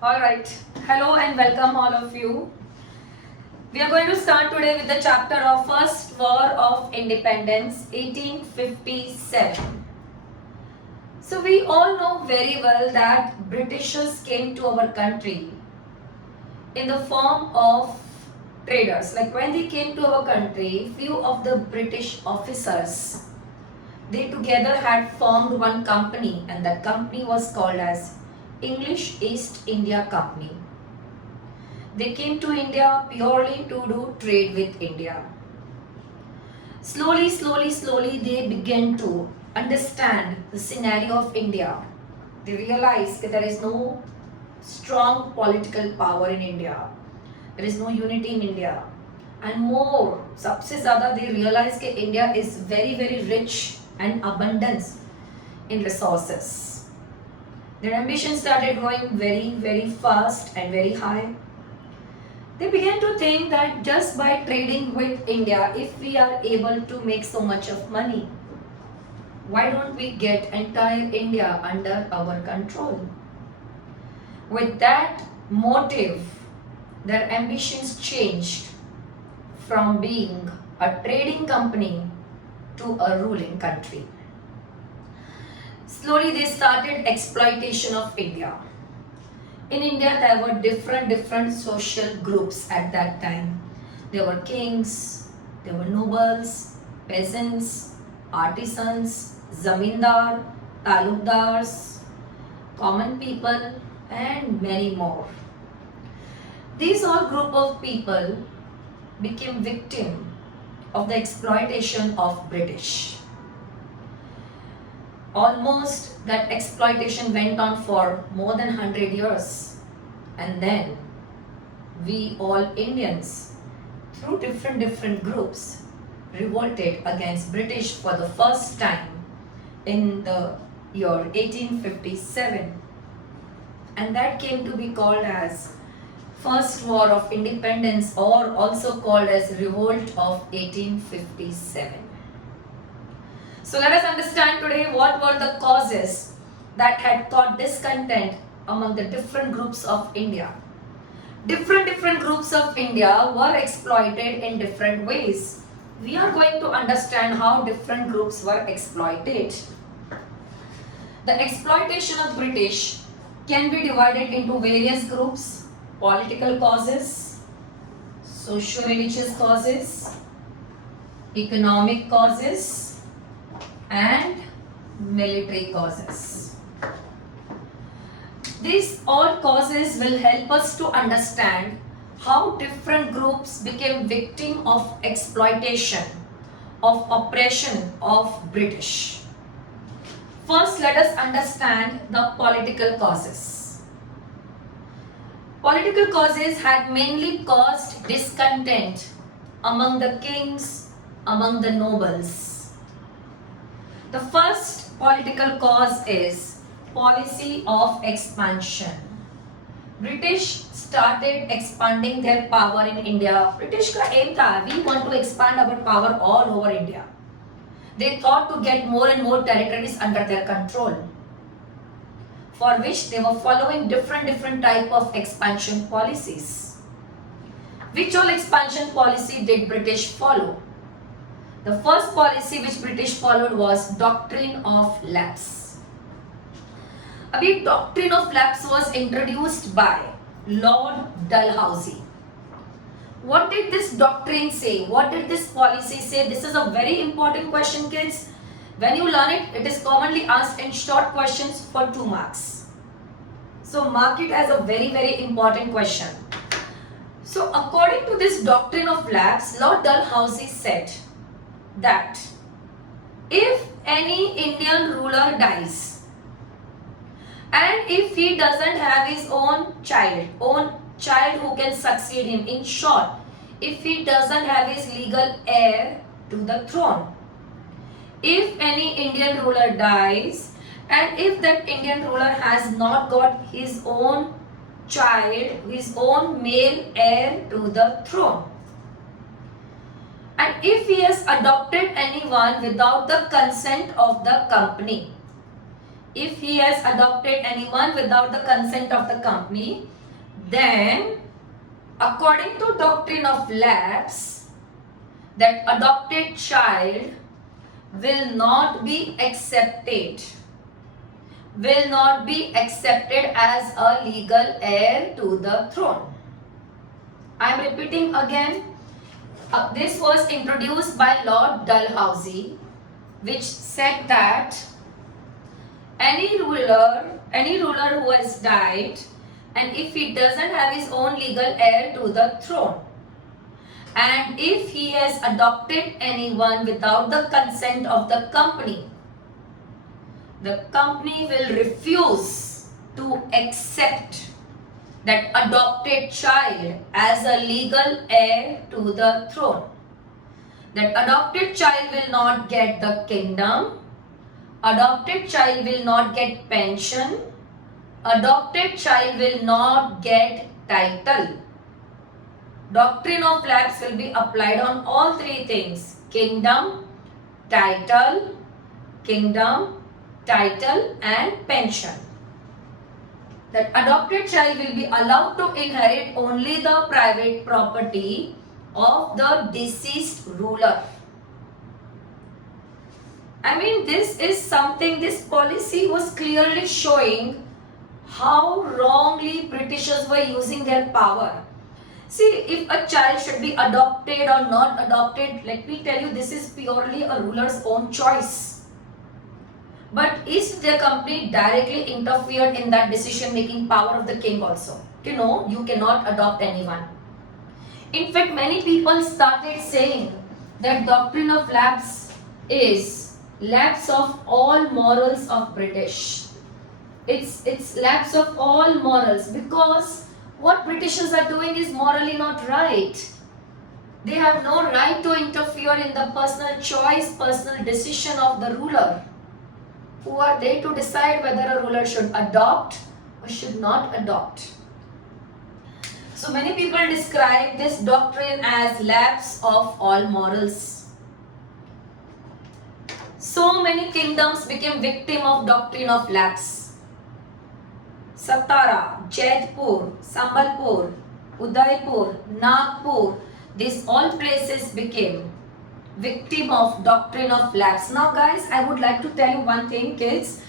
All right. Hello and welcome all of you. We are going to start today with the chapter of First War of Independence 1857. So we all know very well that Britishers came to our country in the form of traders. Like when they came to our country, few of the British officers, they together had formed one company, and that company was called as English East India Company. They came to India purely to do trade with India. Slowly, they began to understand the scenario of India. They realized that there is no strong political power in India. There is no unity in India. And more, सबसे ज़्यादा they realized that India is very rich and abundance in resources. Their ambition started growing very fast and very high. They began to think that just by trading with India, if we are able to make so much of money, why don't we get entire India under our control? With that motive, their ambitions changed from being a trading company to a ruling country. Slowly they started exploitation of India. In India, there were different social groups at that time. There were kings, there were nobles, peasants, artisans, zamindar, talukdars, common people, and many more. These all group of people became victim of the exploitation of British. Almost that exploitation went on for more than 100 years. And then we all Indians, through different groups, revolted against British for the first time in the year 1857. And that came to be called as First War of Independence, or also called as Revolt of 1857. So let us understand today what were the causes that had caused discontent among the different groups of India. Different groups of India were exploited in different ways. We are going to understand how different groups were exploited. The exploitation of British can be divided into various groups: political causes, socio-religious causes, economic causes, and military causes. These all causes will help us to understand how different groups became victim of exploitation, of oppression of British. First, let us understand the political causes. Political causes had mainly caused discontent among the kings, among the nobles. The first political cause is policy of expansion. British started expanding their power in India. British का aim था, we want to expand our power all over India. They thought to get more and more territories under their control, for which they were following different type of expansion policies. Which all expansion policy did British follow? The first policy which British followed was doctrine of lapse. Abhi doctrine of lapse was introduced by Lord Dalhousie. What did this doctrine say? What did this policy say? This is a very important question, kids. When you learn it, it is commonly asked in short questions for 2 marks. So mark it as a very important question. So according to this doctrine of lapse, Lord Dalhousie said that if any Indian ruler dies and if he doesn't have his own child who can succeed him, in short, if he doesn't have his legal heir to the throne, if any Indian ruler dies and if that Indian ruler has not got his own child, his own male heir to the throne, and if he has adopted anyone without the consent of the company, if he has adopted anyone without the consent of the company, then according to doctrine of lapse, that adopted child will not be accepted as a legal heir to the throne. I am repeating again. This was introduced by Lord Dalhousie, which said that any ruler who has died, and if he doesn't have his own legal heir to the throne, and if he has adopted anyone without the consent of the company will refuse to accept that adopted child as a legal heir to the throne. That adopted child will not get the kingdom, adopted child will not get pension, adopted child will not get title. Doctrine of lapse will be applied on all three things: kingdom, title, and pension. That adopted child will be allowed to inherit only the private property of the deceased ruler. I mean, this policy was clearly showing how wrongly Britishers were using their power. See, if a child should be adopted or not adopted, let me tell you, this is purely a ruler's own choice. But East India Company directly interfered in that decision-making power of the king also. You know, you cannot adopt anyone. In fact, many people started saying that doctrine of lapse is lapse of all morals of British. It's lapse of all morals, because what Britishers are doing is morally not right. They have no right to interfere in the personal choice, personal decision of the ruler. Who are they to decide whether a ruler should adopt or should not adopt? So many people describe this doctrine as lapse of all morals. So many kingdoms became victim of doctrine of lapse. Satara, Jaidpur, Sambalpur, Udaipur, Nagpur, these all places became victim of doctrine of lapse. Now guys, I would like to tell you one thing, kids.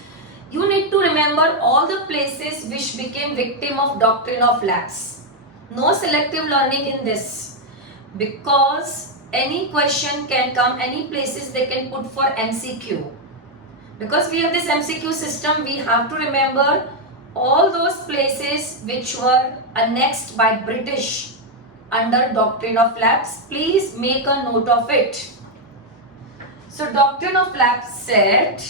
You need to remember all the places which became victim of doctrine of lapse. No selective learning in this, because any question can come, any places they can put for MCQ. Because we have this MCQ system, we have to remember all those places which were annexed by British under doctrine of lapse. Please make a note of it. So doctrine of lapse said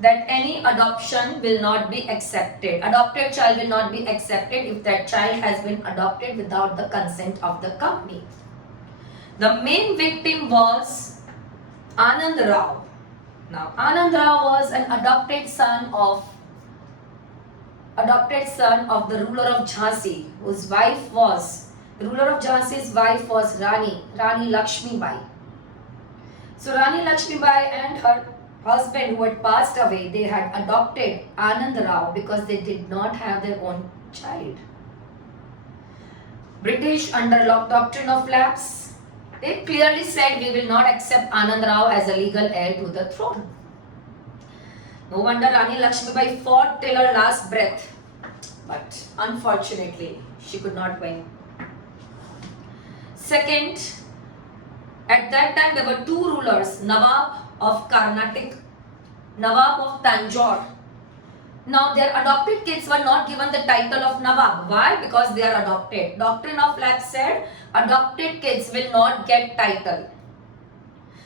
that any adoption will not be accepted. Adopted child will not be accepted if that child has been adopted without the consent of the company. The main victim was Anand Rao. Now Anand Rao was an adopted son of the ruler of Jhansi, whose wife was, the ruler of Jhansi's wife was Rani Lakshmi Bai. So Rani Lakshmi Bai and her husband, who had passed away, they had adopted Anand Rao because they did not have their own child. British, under doctrine of lapse, they clearly said we will not accept Anand Rao as a legal heir to the throne. No wonder Rani Lakshmi Bai fought till her last breath, but unfortunately she could not win. Second, at that time there were two rulers, Nawab of Carnatic, Nawab of Tanjore. Now their adopted kids were not given the title of Nawab. Why? Because they are adopted. Doctrine of lapse said adopted kids will not get title.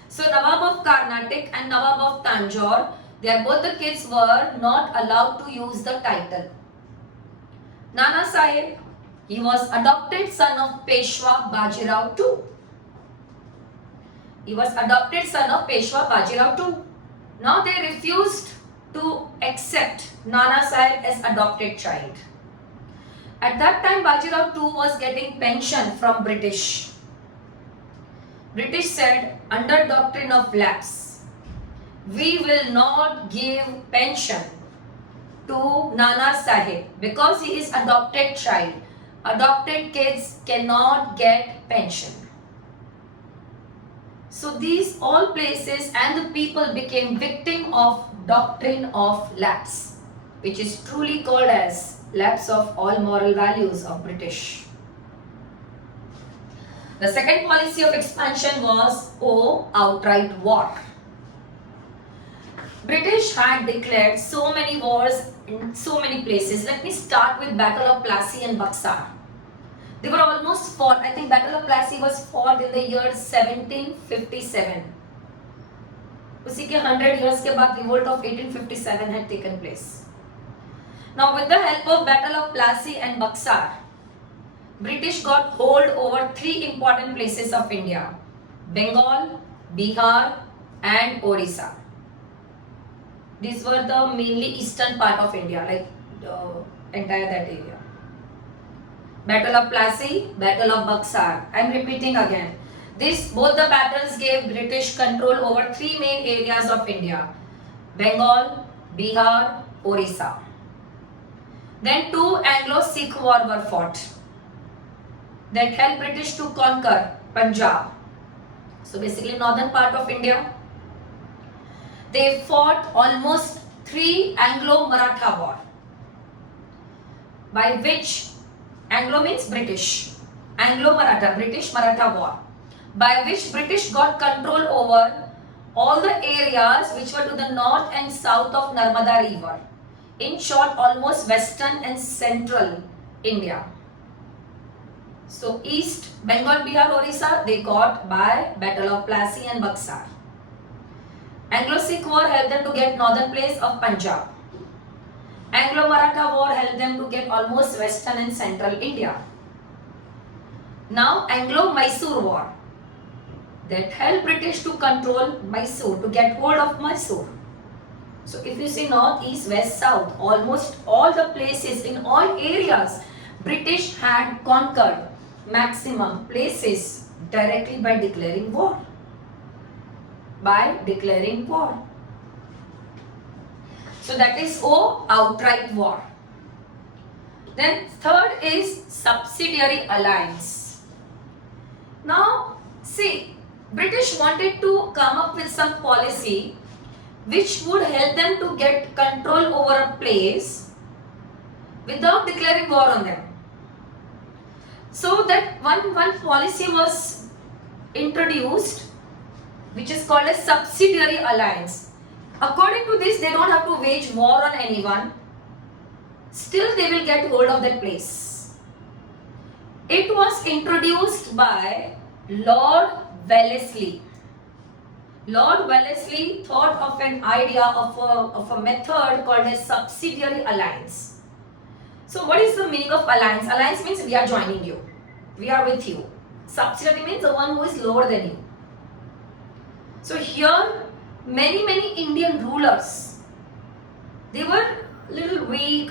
So Nawab of Carnatic and Nawab of Tanjore, both the kids were not allowed to use the title. Nana Sahib, he was adopted son of Peshwa Bajirao II. He was adopted son of Peshwa Bajirao II. Now they refused to accept Nana Sahib as adopted child. At that time Bajirao II was getting pension from British. British said, under doctrine of lapse, we will not give pension to Nana Sahib because he is adopted child. Adopted kids cannot get pension. So these all places and the people became victim of doctrine of lapse, which is truly called as lapse of all moral values of British. The second policy of expansion was outright war. British had declared so many wars in so many places. Let me start with Battle of Plassey and Buxar. They were almost fought. I think Battle of Plassey was fought in the year 1757. उसी के 100 years के बाद revolt of 1857 had taken place. Now with the help of Battle of Plassey and Buxar, British got hold over 3 important places of India: Bengal, Bihar and Odisha. These were the mainly eastern part of India, like the entire that area. Battle of Plassey, Battle of Buxar. I am repeating again. Both the battles gave British control over 3 main areas of India: Bengal, Bihar, Orissa. Then 2 Anglo-Sikh war were fought that helped British to conquer Punjab. So basically northern part of India. They fought almost 3 Anglo-Maratha war, by which Anglo means British, Anglo-Maratha, British-Maratha war, by which British got control over all the areas which were to the north and south of Narmada river. In short, almost western and central India. So east, Bengal, Bihar, Orissa, they got by Battle of Plassey and Buxar. Anglo-Sikh war helped them to get northern place of Punjab. Anglo-Maratha war helped them to get almost western and central India. Now Anglo-Mysore war that helped British to control Mysore, to get hold of Mysore. So if you see north, east, west, south, almost all the places in all areas, British had conquered maximum places directly by declaring war. By declaring war. So that is outright war. Then third is subsidiary alliance. Now see, British wanted to come up with some policy which would help them to get control over a place without declaring war on them. So that one policy was introduced which is called a subsidiary alliance. According to this, they don't have to wage war on anyone. Still they will get hold of that place. It was introduced by Lord Wellesley. Lord Wellesley thought of an idea of a method called a subsidiary alliance. So what is the meaning of alliance? Alliance means we are joining you. We are with you. Subsidiary means the one who is lower than you. So here many Indian rulers, they were little weak.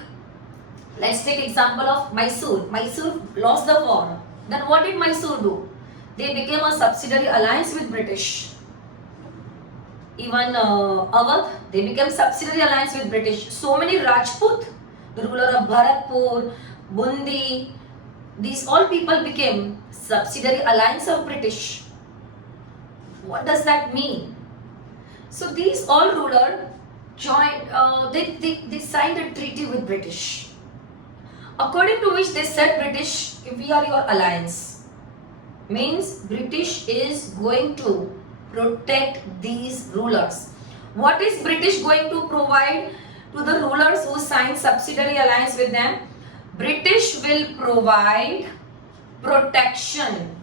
Let's take example of Mysore. Mysore lost the war. Then what did Mysore do? They became a subsidiary alliance with British. Even Awadh, they became subsidiary alliance with British. So many Rajput, the ruler of Bharatpur, Bundi, these all people became subsidiary alliance of British. What does that mean? So these all rulers joined, they signed a treaty with British, according to which they said, British, if we are your alliance, means British is going to protect these rulers. What is British going to provide to the rulers who signed subsidiary alliance with them? British will provide protection.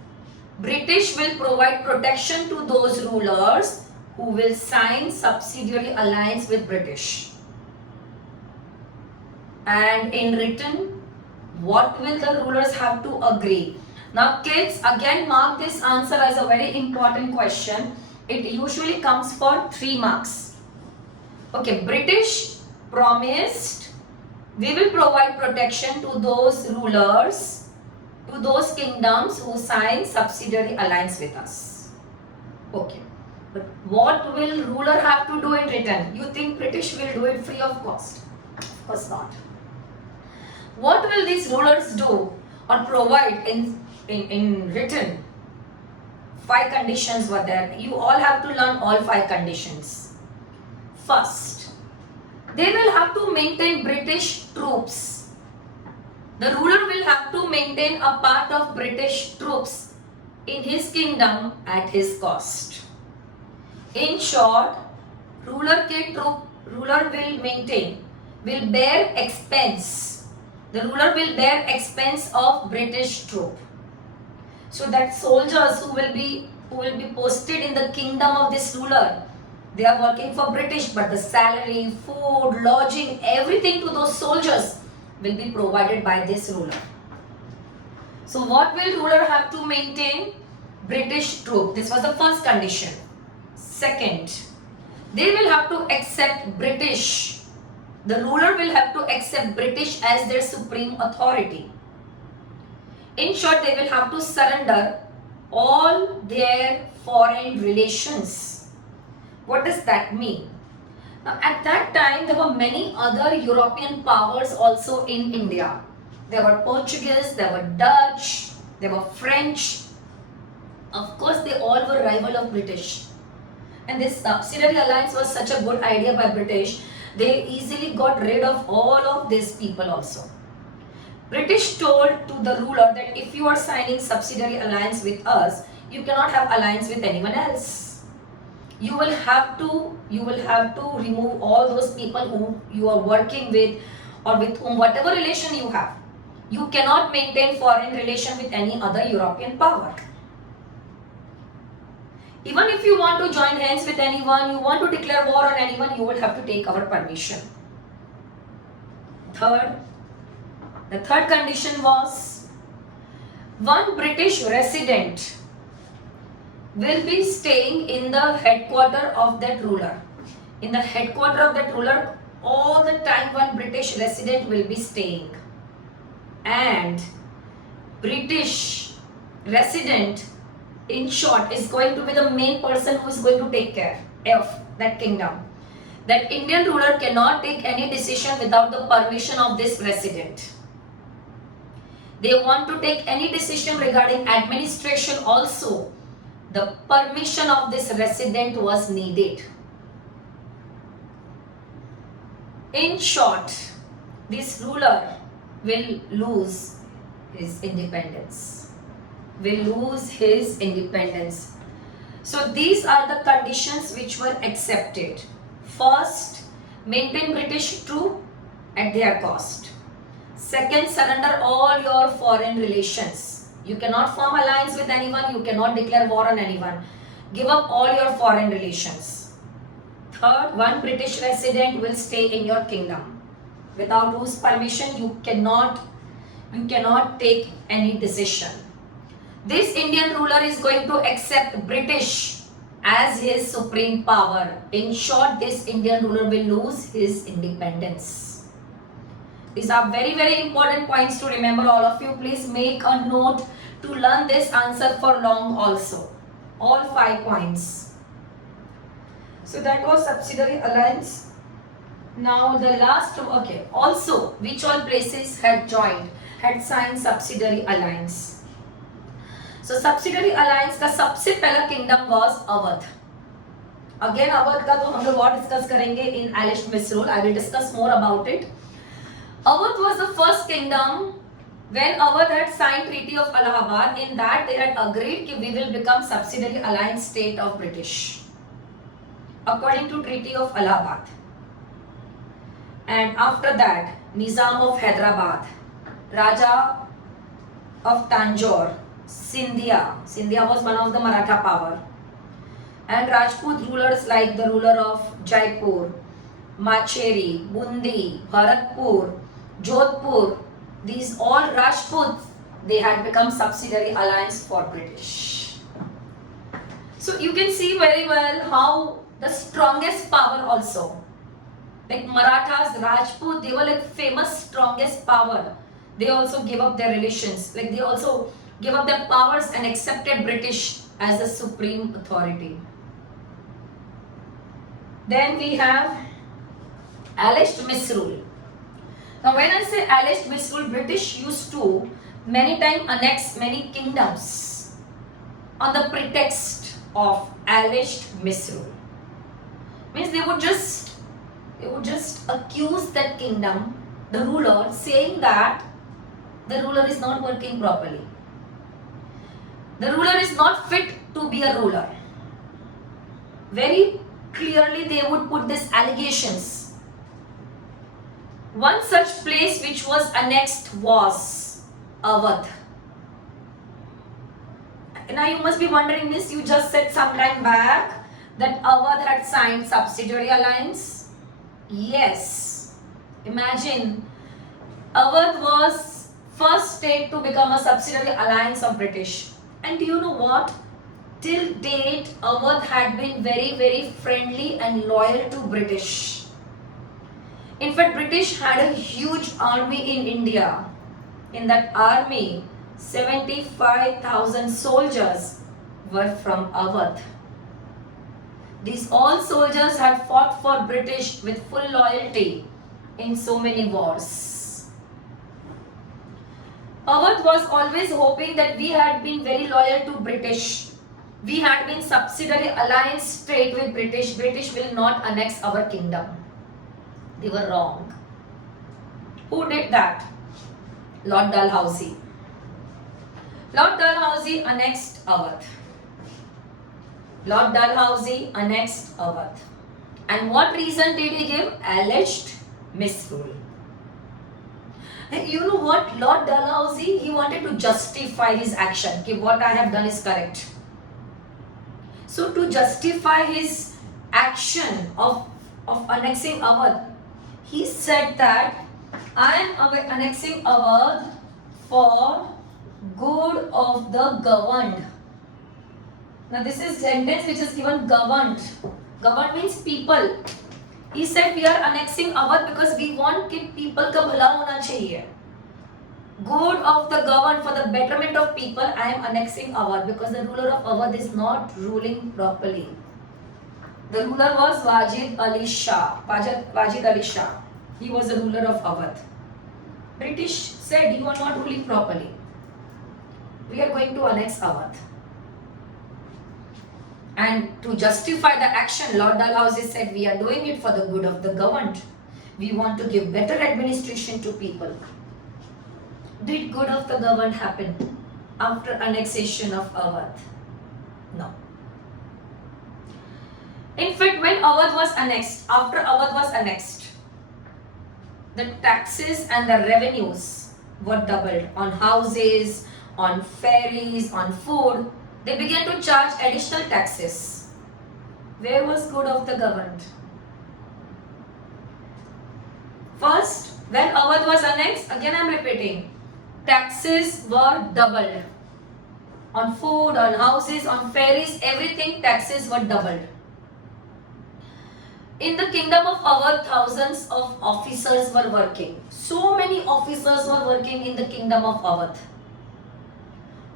British will provide protection to those rulers who will sign subsidiary alliance with British. And in return, what will the rulers have to agree? Now kids, again mark this answer as a very important question. It usually comes for 3 marks. Okay, British promised we will provide protection to those rulers, to those kingdoms who sign subsidiary alliance with us. Okay, but what will ruler have to do in return? You think British will do it free of cost? Of Was not. What will these rulers do or provide in written? 5 conditions were there. You all have to learn all 5 conditions. First, they will have to maintain British troops. The ruler will have to maintain a part of British troops in his kingdom at his cost. In short, ruler will bear expense. The ruler will bear expense of British troop. So that soldiers who will be posted in the kingdom of this ruler, they are working for British, but the salary, food, lodging, everything to those soldiers will be provided by this ruler. So what will ruler have to maintain? British troop. This was the first condition. Second, they will have to accept British. The ruler will have to accept British as their supreme authority. In short, they will have to surrender all their foreign relations. What does that mean? Now, at that time, there were many other European powers also in India. There were Portuguese, there were Dutch, there were French. Of course, they all were rival of British. And this subsidiary alliance was such a good idea by British. They easily got rid of all of these people also. British told to the ruler that if you are signing subsidiary alliance with us, you cannot have alliance with anyone else. You will have to remove all those people whom you are working with or with whom whatever relation you have. You cannot maintain foreign relation with any other European power. Even if you want to join hands with anyone, you want to declare war on anyone, you will have to take our permission. The third condition was, one British resident will be staying in the headquarters of that ruler. In the headquarters of that ruler, all the time one British resident will be staying. And British resident, in short, is going to be the main person who is going to take care of that kingdom. That Indian ruler cannot take any decision without the permission of this resident. They want to take any decision regarding administration also. The permission of this resident was needed. In short, this ruler will lose his independence. So these are the conditions which were accepted. First, maintain British troop at their cost. Second, surrender all your foreign relations. You cannot form alliance with anyone, you cannot declare war on anyone. Give up all your foreign relations. Third, one British resident will stay in your kingdom. Without whose permission you cannot take any decision. This Indian ruler is going to accept British as his supreme power. In short, this Indian ruler will lose his independence. These are very, very important points to remember, all of you. Please make a note to learn this answer for long also. All 5 points. So that was subsidiary alliance. Now the last, okay. Also, which all places had signed subsidiary alliance. So subsidiary alliance का सबसे पहला kingdom was Awadh. Again Awadh का तो हम लोग और discuss करेंगे in Alist Misrule. I will discuss more about it. Awadh was the first kingdom. When Awadh had signed Treaty of Allahabad, in that they had agreed that we will become subsidiary alliance state of British according to Treaty of Allahabad. And after that, Nizam of Hyderabad, Raja of Tanjore, Sindhia was one of the Maratha power, and Rajput rulers like the ruler of Jaipur, Macheri, Bundi, Bharatpur, Jodhpur, these all Rajputs, they had become subsidiary alliance for British. So you can see very well how the strongest power also, like Marathas, Rajput, they were like famous strongest power. They also gave up their relations, like they also gave up their powers and accepted British as the supreme authority. Then we have Alist Misrule. Now when I say alleged misrule, British used to many times annex many kingdoms on the pretext of alleged misrule. Means they would just accuse that kingdom, the ruler, saying that the ruler is not working properly. The ruler is not fit to be a ruler. Very clearly they would put these allegations. One such place which was annexed was Awadh. Now you must be wondering this, you just said some time back that Awadh had signed subsidiary alliance. Yes. Imagine, Awadh was first state to become a subsidiary alliance of British. And do you know what? Till date, Awadh had been very, very friendly and loyal to British. In fact, British had a huge army in India. In that army, 75,000 soldiers were from Awadh. These all soldiers had fought for British with full loyalty in so many wars. Awadh was always hoping that we had been very loyal to British. We had been subsidiary alliance state with British. British will not annex our kingdom. They were wrong. Who did that? Lord Dalhousie. Lord Dalhousie annexed Awadh. Lord Dalhousie annexed Awadh. And what reason did he give? Alleged misrule. And you know what? Lord Dalhousie, he wanted to justify his action. Okay, what I have done is correct. So to justify his action of annexing Awadh, he said that I am annexing Awadh for good of the governed. Now this is sentence which is given governed. Governed means people. He said we are annexing Awadh because we want कि people का भला होना चाहिए. Good of the governed, for the betterment of people, I am annexing Awadh because the ruler of Awadh is not ruling properly. The ruler was Wajid Ali Shah. Wajid Ali Shah. He was the ruler of Awadh. British said you are not ruling properly. We are going to annex Awadh. And to justify the action, Lord Dalhousie said we are doing it for the good of the governed. We want to give better administration to people. Did good of the governed happen after annexation of Awadh? No. In fact, when Awadh was annexed, after Awadh was annexed, the taxes and the revenues were doubled on houses, on ferries, on food. They began to charge additional taxes. Where was good of the governed? First, when Awadh was annexed, again I am repeating, taxes were doubled. On food, on houses, on ferries, everything taxes were doubled. In the kingdom of Awadh, thousands of officers were working. So many officers were working in the kingdom of Awadh.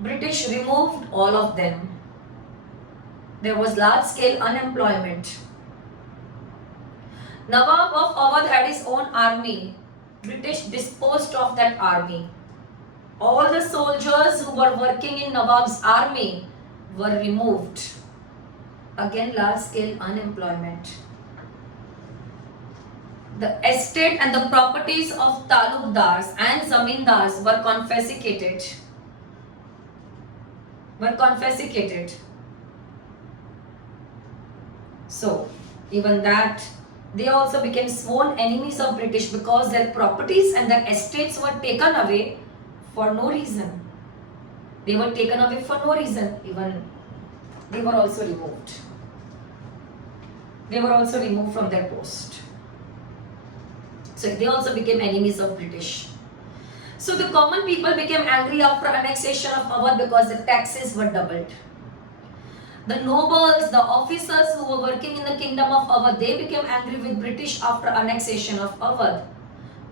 British removed all of them. There was large scale unemployment. Nawab of Awadh had his own army. British disposed of that army. All the soldiers who were working in Nawab's army were removed. Again, large scale unemployment. The estate and the properties of talukdars and zamindars were confiscated. So, even that, they also became sworn enemies of British because their properties and their estates were taken away for no reason. They were taken away for no reason. Even they were also removed. They were also removed from their post. So they also became enemies of British. So the common people became angry after annexation of Awadh because the taxes were doubled. The nobles, the officers who were working in the kingdom of Awadh, they became angry with British after annexation of Awadh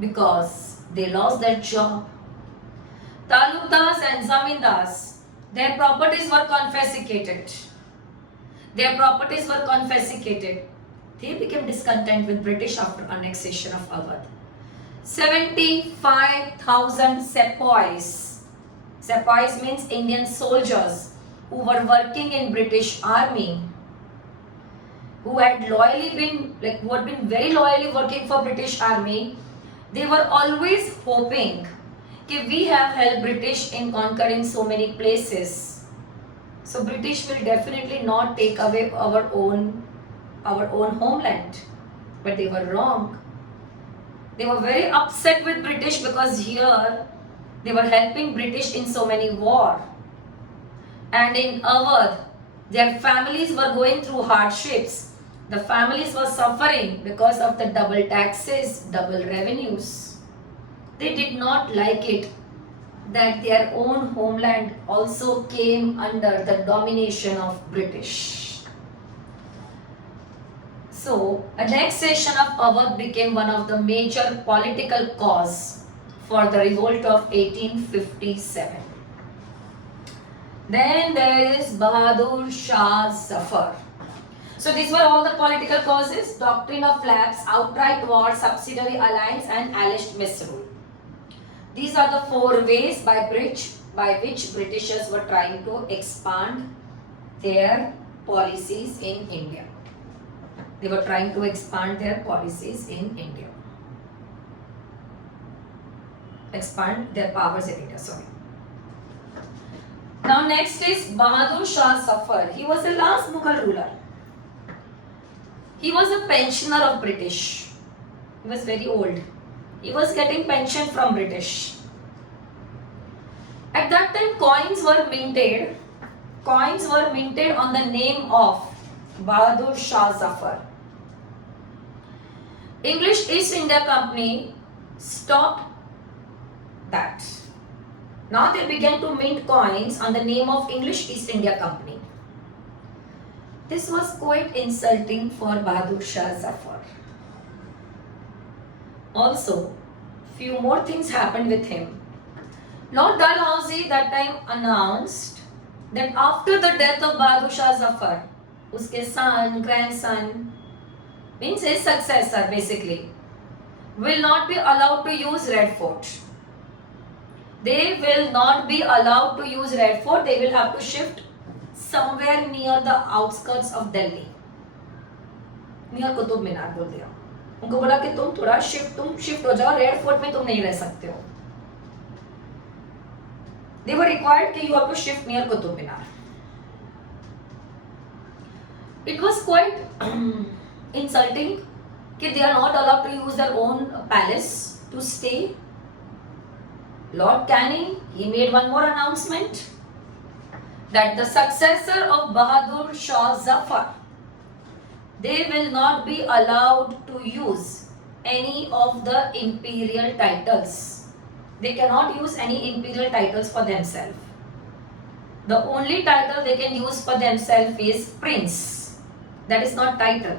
because they lost their job. Talukdars and zamindars, their properties were confiscated. They became discontent with British after annexation of Awadh. 75,000 sepoys. Sepoys means Indian soldiers who were working in British Army, who had been very loyally working for British Army. They were always hoping that we have helped British in conquering so many places. So British will definitely not take away our own homeland. But they were wrong. They were very upset with British because here they were helping British in so many war. And in Awadh, their families were going through hardships. The families were suffering because of the double taxes, double revenues. They did not like it that their own homeland also came under the domination of British. So, annexation of Awadh became one of the major political cause for the revolt of 1857. Then there is Bahadur Shah Zafar. So these were all the political causes: doctrine of lapse, outright war, subsidiary alliance and alleged misrule. These are the four ways by which Britishers were trying to expand their policies in India. They were trying to expand their policies in India. Expand their powers in India, sorry. Now next is Bahadur Shah Zafar. He was the last Mughal ruler. He was a pensioner of British. He was very old. He was getting pension from British. At that time coins were minted. Coins were minted on the name of Bahadur Shah Zafar. English East India Company stopped that. Now they began to mint coins on the name of English East India Company. This was quite insulting for Bahadur Shah Zafar. Also, few more things happened with him. Lord Dalhousie that time announced that after the death of Bahadur Shah Zafar, uske son, grandson, means his successor basically, will not be allowed to use Red Fort. They will not be allowed to use Red Fort. They will have to shift somewhere near the outskirts of Delhi. Near Qutub Minar बोल दिया. उनको बोला कि तुम थोड़ा shift हो जाओ, red fort में तुम नहीं रह सकते हो. They were required कि you have to shift near Qutub Minar. It was quite insulting कि they are not allowed to use their own palace to stay. Lord Canning, he made one more announcement that the successor of Bahadur Shah Zafar, they will not be allowed to use any of the imperial titles. They cannot use any imperial titles for themselves. The only title they can use for themselves is Prince. That is not title.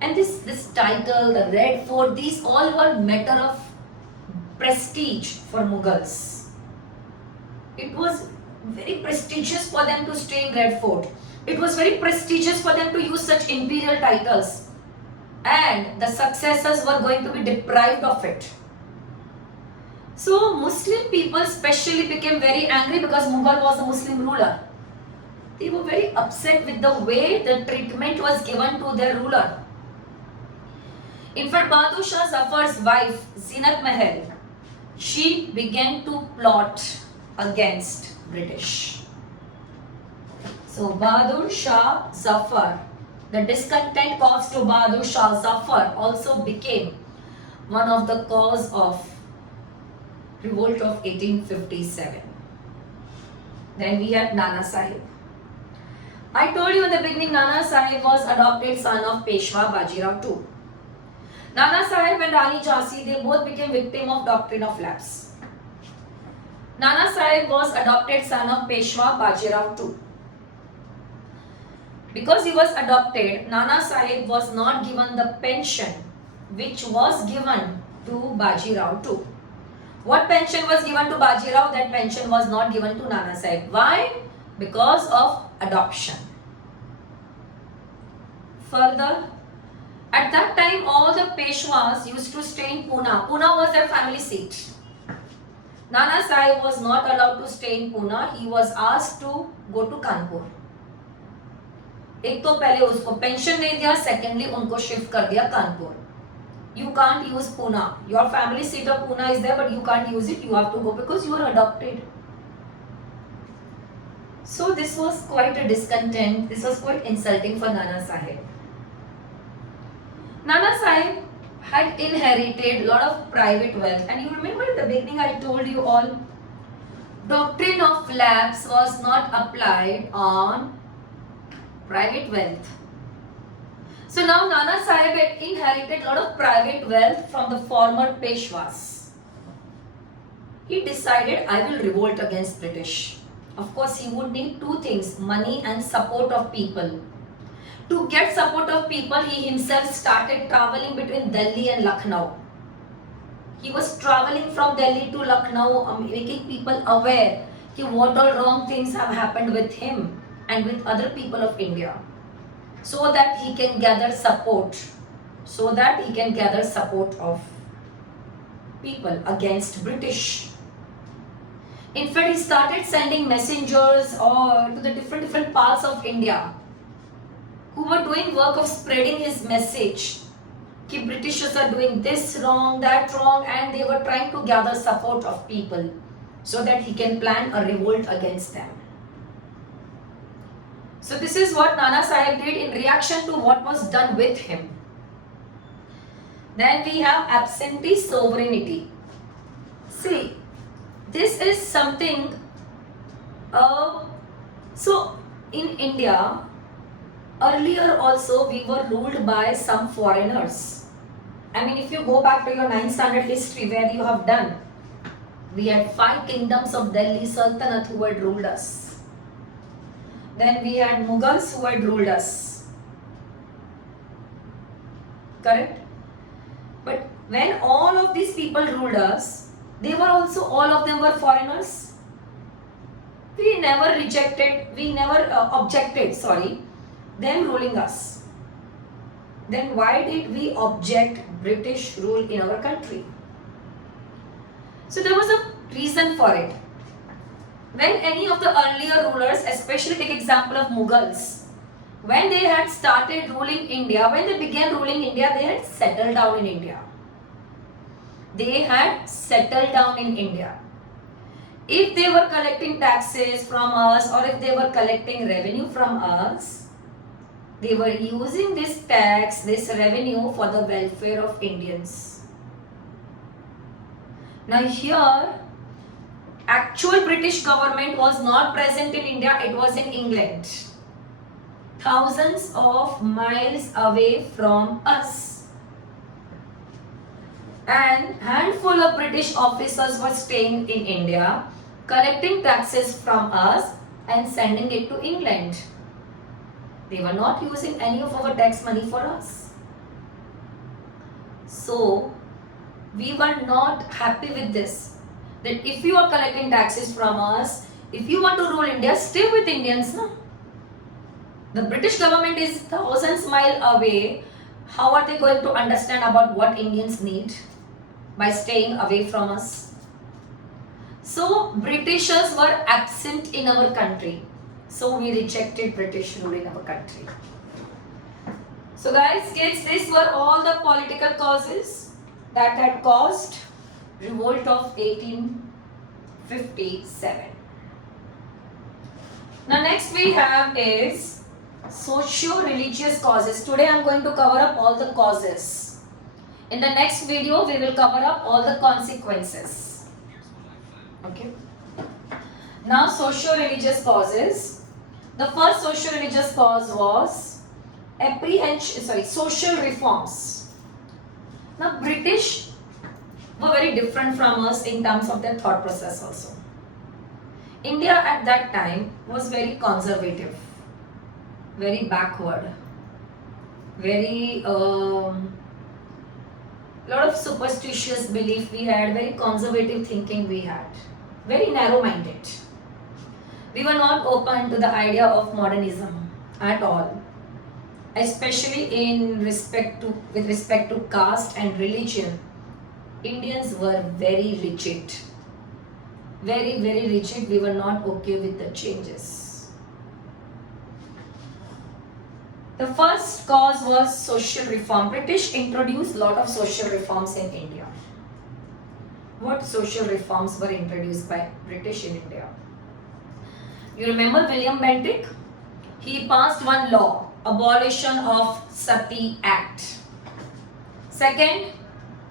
And this title, the Red Fort, these all were matter of prestige for Mughals. It was very prestigious for them to stay in Red Fort. It was very prestigious for them to use such imperial titles. And the successors were going to be deprived of it. So Muslim people especially became very angry because Mughal was a Muslim ruler. They were very upset with the way the treatment was given to their ruler. In fact, Bahadur Shah Zafar's wife, Zinat Mahal, she began to plot against British. So Bahadur Shah Zafar, the discontent caused to Bahadur Shah Zafar also became one of the cause of revolt of 1857. Then we had Nana Sahib. I told you in the beginning, Nana Sahib was adopted son of Peshwa Bajirao II. Nana Sahib and Rani Jhansi, they both became victim of doctrine of lapse. Nana Sahib was adopted son of Peshwa Bajirao II. Because he was adopted, Nana Sahib was not given the pension which was given to Bajirao II. What pension was given to Bajirao? That pension was not given to Nana Sahib. Why? Because of adoption. Further, At that time, all the Peshwas used to stay in Pune. Pune was their family seat. Nana Sahib was not allowed to stay in Pune. He was asked to go to Kanpur. एक तो पहले उसको pension नहीं दिया, secondly उनको shift कर दिया Kanpur. You can't use Pune. Your family seat of Pune is there, but you can't use it. You have to go because you are adopted. So this was quite a discontent. This was quite insulting for Nana Sahib. Nana Sahib had inherited a lot of private wealth, and you remember in the beginning I told you all, doctrine of lapse was not applied on private wealth. So now Nana Sahib had inherited a lot of private wealth from the former Peshwas. He decided, I will revolt against British. Of course, he would need two things, money and support of people. To get support of people, he himself started traveling between Delhi and Lucknow. He was traveling from Delhi to Lucknow, making people aware that what all wrong things have happened with him and with other people of India, so that he can gather support, of people against British. In fact, he started sending messengers to the different parts of India who were doing work of spreading his message. Ki Britishers are doing this wrong, that wrong, and they were trying to gather support of people so that he can plan a revolt against them. So this is what Nana Sahib did in reaction to what was done with him. Then we have absentee sovereignty. See, this is something, so in India, earlier also we were ruled by some foreigners. I mean, if you go back to your 9th standard history where you have done, we had 5 kingdoms of Delhi Sultanate who had ruled us. Then we had Mughals who had ruled us. Correct? But when all of these people ruled us, they were also, all of them were foreigners. We never objected, them ruling us. Then why did we object British rule in our country? So there was a reason for it. When any of the earlier rulers, especially take example of Mughals, when they had started ruling India, when they began ruling India, they had settled down in India. If they were collecting taxes from us, or if they were collecting revenue from us, they were using this tax, this revenue for the welfare of Indians. Now here, actual British government was not present in India, it was in England. Thousands of miles away from us. And handful of British officers were staying in India, collecting taxes from us and sending it to England. They were not using any of our tax money for us. So, we were not happy with this. That if you are collecting taxes from us, if you want to rule India, stay with Indians. No? The British government is thousands miles away. How are they going to understand about what Indians need by staying away from us? So, Britishers were absent in our country. So, we rejected British rule in our country. So, guys, kids, these were all the political causes that had caused revolt of 1857. Now, next we have is socio-religious causes. Today I am going to cover up all the causes. In the next video, we will cover up all the consequences. Okay. Now, socio-religious causes. The first socio-religious cause was social reforms. Now, British were very different from us in terms of their thought process also. India at that time was very conservative, very backward, very lot of superstitious belief we had, very conservative thinking we had, very narrow-minded. We were not open to the idea of modernism at all. especially with respect to caste and religion, Indians were very rigid. Very, very rigid. We were not okay with the changes. The first cause was social reform. British introduced a lot of social reforms in India. What social reforms were introduced by British in India? You remember William Bentinck? He passed one law, abolition of Sati Act. Second,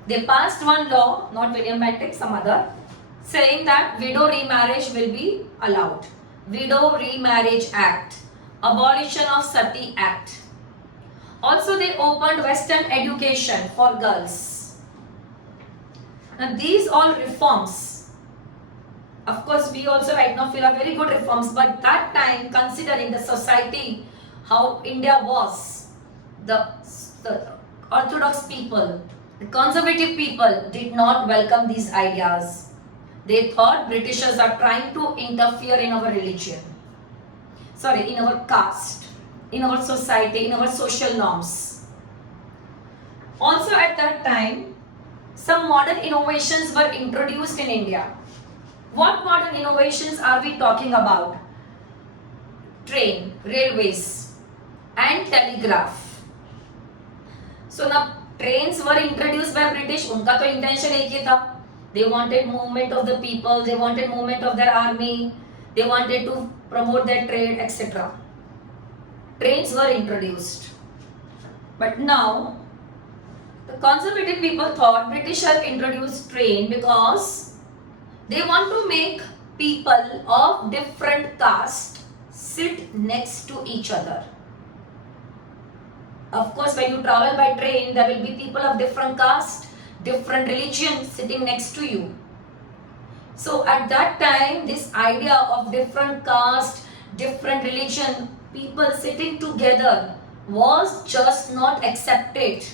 they passed one law, not William Bentinck, some other, saying that widow remarriage will be allowed. Widow Remarriage Act, abolition of Sati Act. Also, they opened Western education for girls. Now, these all reforms, of course, we also right now feel are very good reforms, but that time, considering the society, how India was, the orthodox people, the conservative people did not welcome these ideas. They thought Britishers are trying to interfere in our religion, in our caste, in our society, in our social norms. Also at that time, some modern innovations were introduced in India. What modern innovations are we talking about? Train, railways and telegraph. So now trains were introduced by British. उनका तो intention एक ही था. They wanted movement of the people, they wanted movement of their army, they wanted to promote their trade, etc. Trains were introduced. But now, the conservative people thought British have introduced train because they want to make people of different caste sit next to each other. Of course, when you travel by train, there will be people of different caste, different religion sitting next to you. So at that time, this idea of different caste, different religion, people sitting together was just not accepted.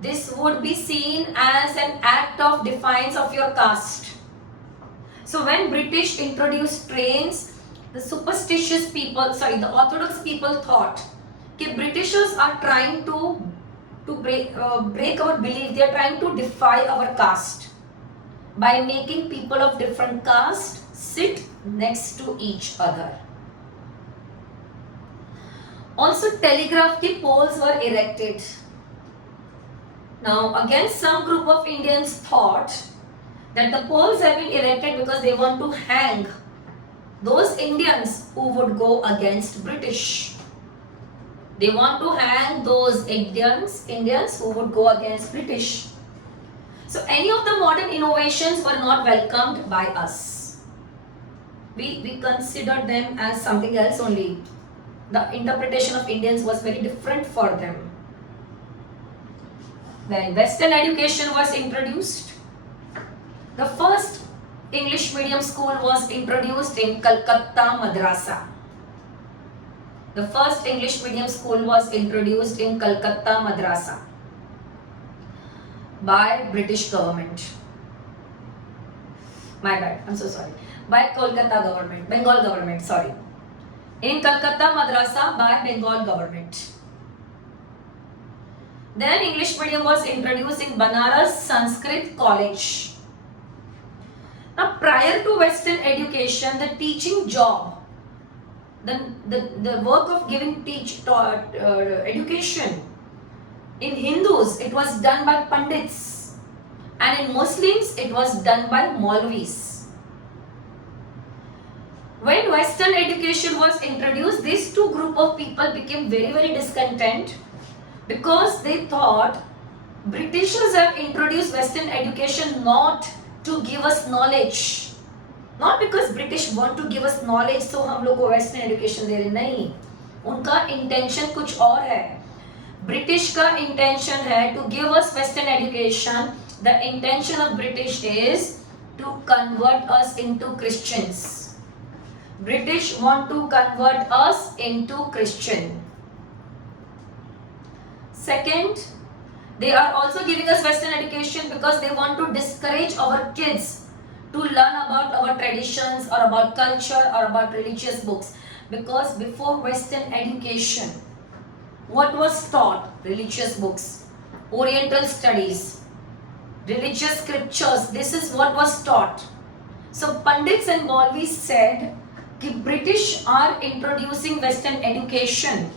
This would be seen as an act of defiance of your caste. So when British introduced trains, the superstitious people, the orthodox people thought that Britishers are trying to break our belief. They are trying to defy our caste by making people of different caste sit next to each other. Also, telegraph poles were erected. Now, again, some group of Indians thought that the poles have been erected because they want to hang those Indians who would go against British. They want to hang those Indians who would go against British. So any of the modern innovations were not welcomed by us. We considered them as something else only. The interpretation of Indians was very different for them. Then Western education was introduced. The first English medium school was introduced in Calcutta Madrasa. The first English medium school was introduced in Calcutta Madrasa by British government. My bad, I'm so sorry. By Kolkata government, Bengal government, sorry. In Calcutta Madrasa by Bengal government. Then English medium was introduced in Banaras Sanskrit College. Now prior to Western education, the teaching job, the work of giving education, in Hindus it was done by Pandits and in Muslims it was done by Maulvis. When Western education was introduced, these two group of people became very, very discontent because they thought Britishers have introduced Western education not to give us knowledge. Not because British want to give us knowledge, so हम लोग को Western education दे रहे नहीं. उनका intention कुछ और है. British का intention है to give us Western education. The intention of British is to convert us into Christians. British want to convert us into Christian. Second, they are also giving us Western education because they want to discourage our kids to learn about our traditions or about culture or about religious books. because before Western education, what was taught? Religious books, Oriental studies, religious scriptures. This is what was taught. So Pandits and Maulvis said that British are introducing Western education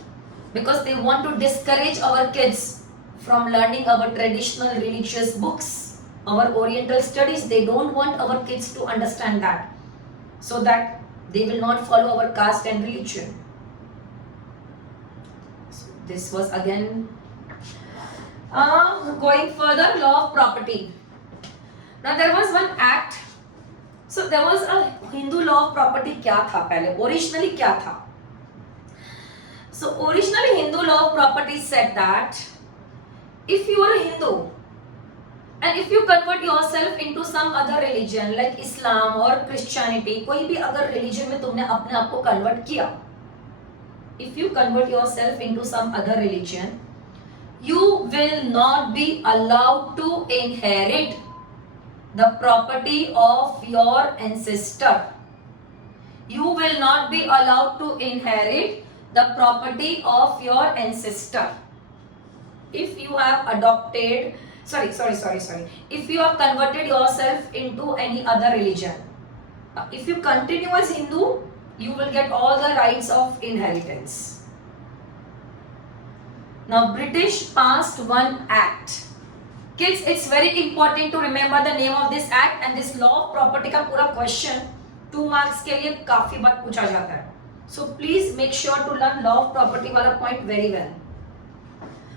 because they want to discourage our kids from learning our traditional religious books, our Oriental studies. They don't want our kids to understand that, so that they will not follow our caste and religion. So this was again going further, law of property. Now there was one act. So there was a Hindu law of property. क्या था पहले? Originally क्या था? So originally Hindu law of property said that if you are a Hindu and if you convert yourself into some other religion like Islam or Christianity, कोई भी अगर religion में तुमने अपने आप को convert किया, if you convert yourself into some other religion, you will not be allowed to inherit the property of your ancestor. You will not be allowed to inherit the property of your ancestor. If you have adopted, if you have converted yourself into any other religion, if you continue as Hindu, you will get all the rights of inheritance. Now British passed one act. Kids, it's very important to remember the name of this act, and this law of property का पूरा question 2 marks के लिए काफी बार पूछा जाता है. So please make sure to learn law of property वाला point very well.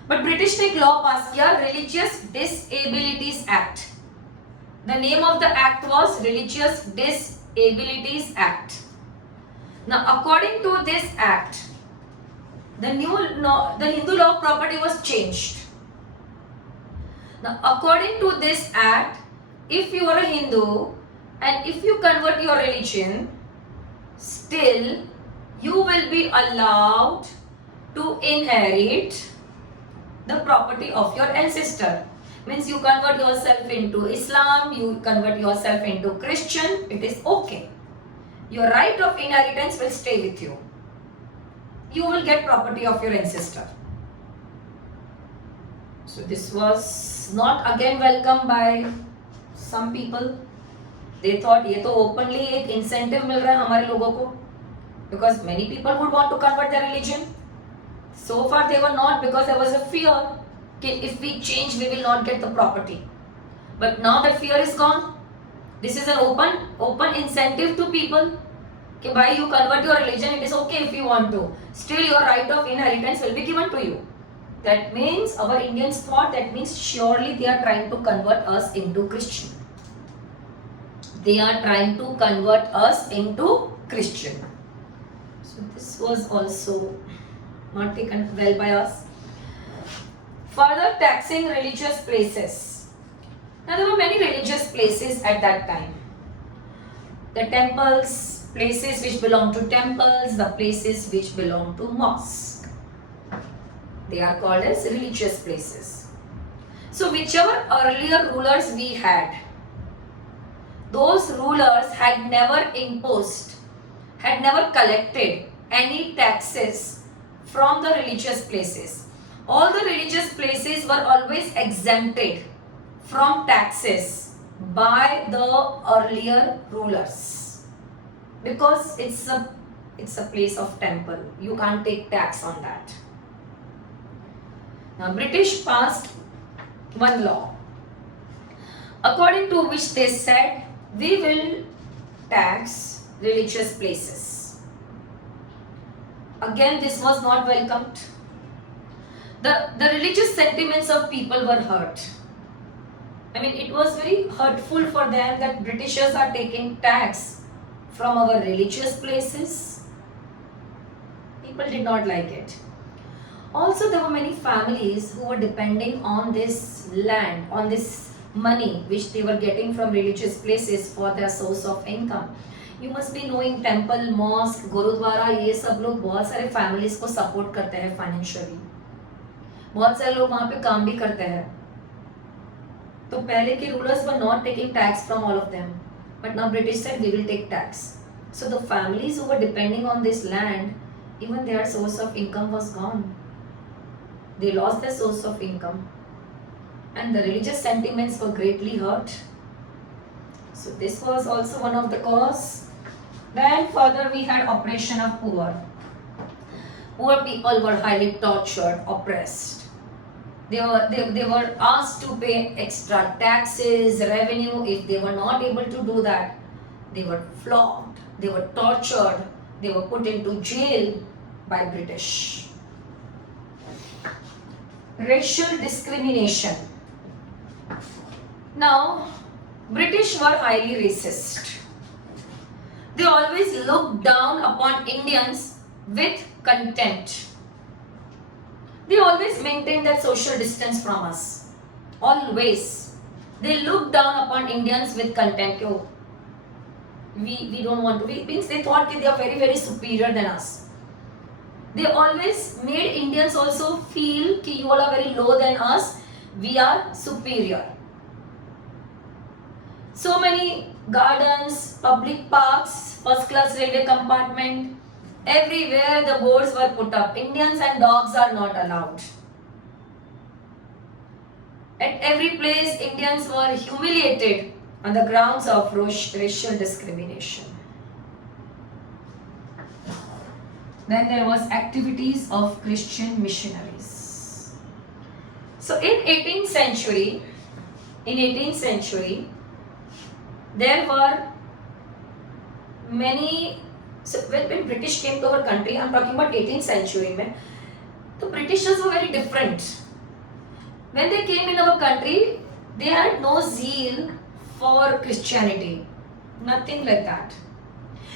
But British ने एक law pass किया, Religious Disabilities Act. The name of the act was Religious Disabilities Act. Now according to this act, the Hindu law of property was changed. Now according to this act, if you are a Hindu and if you convert your religion, still you will be allowed to inherit the property of your ancestor. Means you convert yourself into Islam, you convert yourself into Christian, it is okay. Your right of inheritance will stay with you. You will get property of your ancestor. So this was not again welcomed by some people. They thought ये तो openly एक incentive मिल रहा है हमारे लोगों को, because many people would want to convert their religion. So far they were not, because there was a fear that if we change we will not get the property. But now that fear is gone, this is an open incentive to people. कि भाई you convert your religion, it is okay if you want to. Still your right of inheritance will be given to you. That means our Indians thought that means surely they are trying to convert us into Christian. They are trying to convert us into Christian. So this was also not taken well by us. Further taxing religious places. Now there were many religious places at that time. The temples, places which belong to temples, the places which belong to mosques. They are called as religious places. So whichever earlier rulers we had, those rulers had never imposed, had never collected any taxes from the religious places. All the religious places were always exempted from taxes by the earlier rulers, because it's a place of temple. You can't take tax on that. Now British passed one law according to which they said we will tax religious places. Again this was not welcomed. The religious sentiments of people were hurt. I mean, it was very hurtful for them that Britishers are taking tax from our religious places. People did not like it. Also, there were many families who were depending on this land, on this money which they were getting from religious places for their source of income. You must be knowing temple, mosque, gurdwara, ये सब लोग बहुत सारे families को support करते हैं financially. बहुत सारे लोग वहाँ पे काम भी करते हैं. तो पहले के rulers were not taking tax from all of them, but now British said we will take tax. So the families who were depending on this land, even their source of income was gone. They lost their source of income. And the religious sentiments were greatly hurt. So this was also one of the cause. Then further we had oppression of poor. Poor people were highly tortured, oppressed. They were asked to pay extra taxes, revenue. If they were not able to do that, they were flogged, they were tortured, they were put into jail by British. Racial discrimination. Now, British were highly racist. They always looked down upon Indians with contempt. They always maintained that social distance from us. Always. They looked down upon Indians with contempt. Oh, we don't want to. Means they thought that they are very, very superior than us. They always made Indians also feel that you all are very low than us. We are superior. So many gardens, public parks, first class railway compartment, everywhere the boards were put up. Indians and dogs are not allowed. At every place, Indians were humiliated on the grounds of racial discrimination. Then there was activities of Christian missionaries. So in 18th century, there were many. So when British came to our country, I'm talking about 18th century, the Britishers were very different. When they came in our country, they had no zeal for Christianity, nothing like that.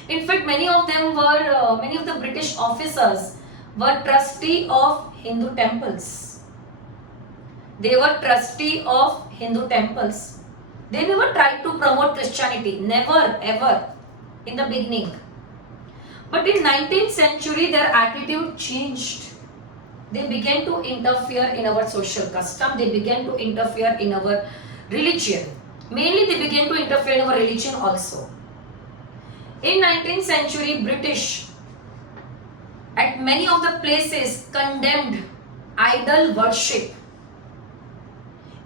In fact, many of the British officers were trustee of Hindu temples. They were trustee of Hindu temples. They never tried to promote Christianity, never ever in the beginning. But in 19th century, their attitude changed. They began to interfere in our social custom. They began to interfere in our religion. Mainly, they began to interfere in our religion also. In 19th century, British at many of the places condemned idol worship.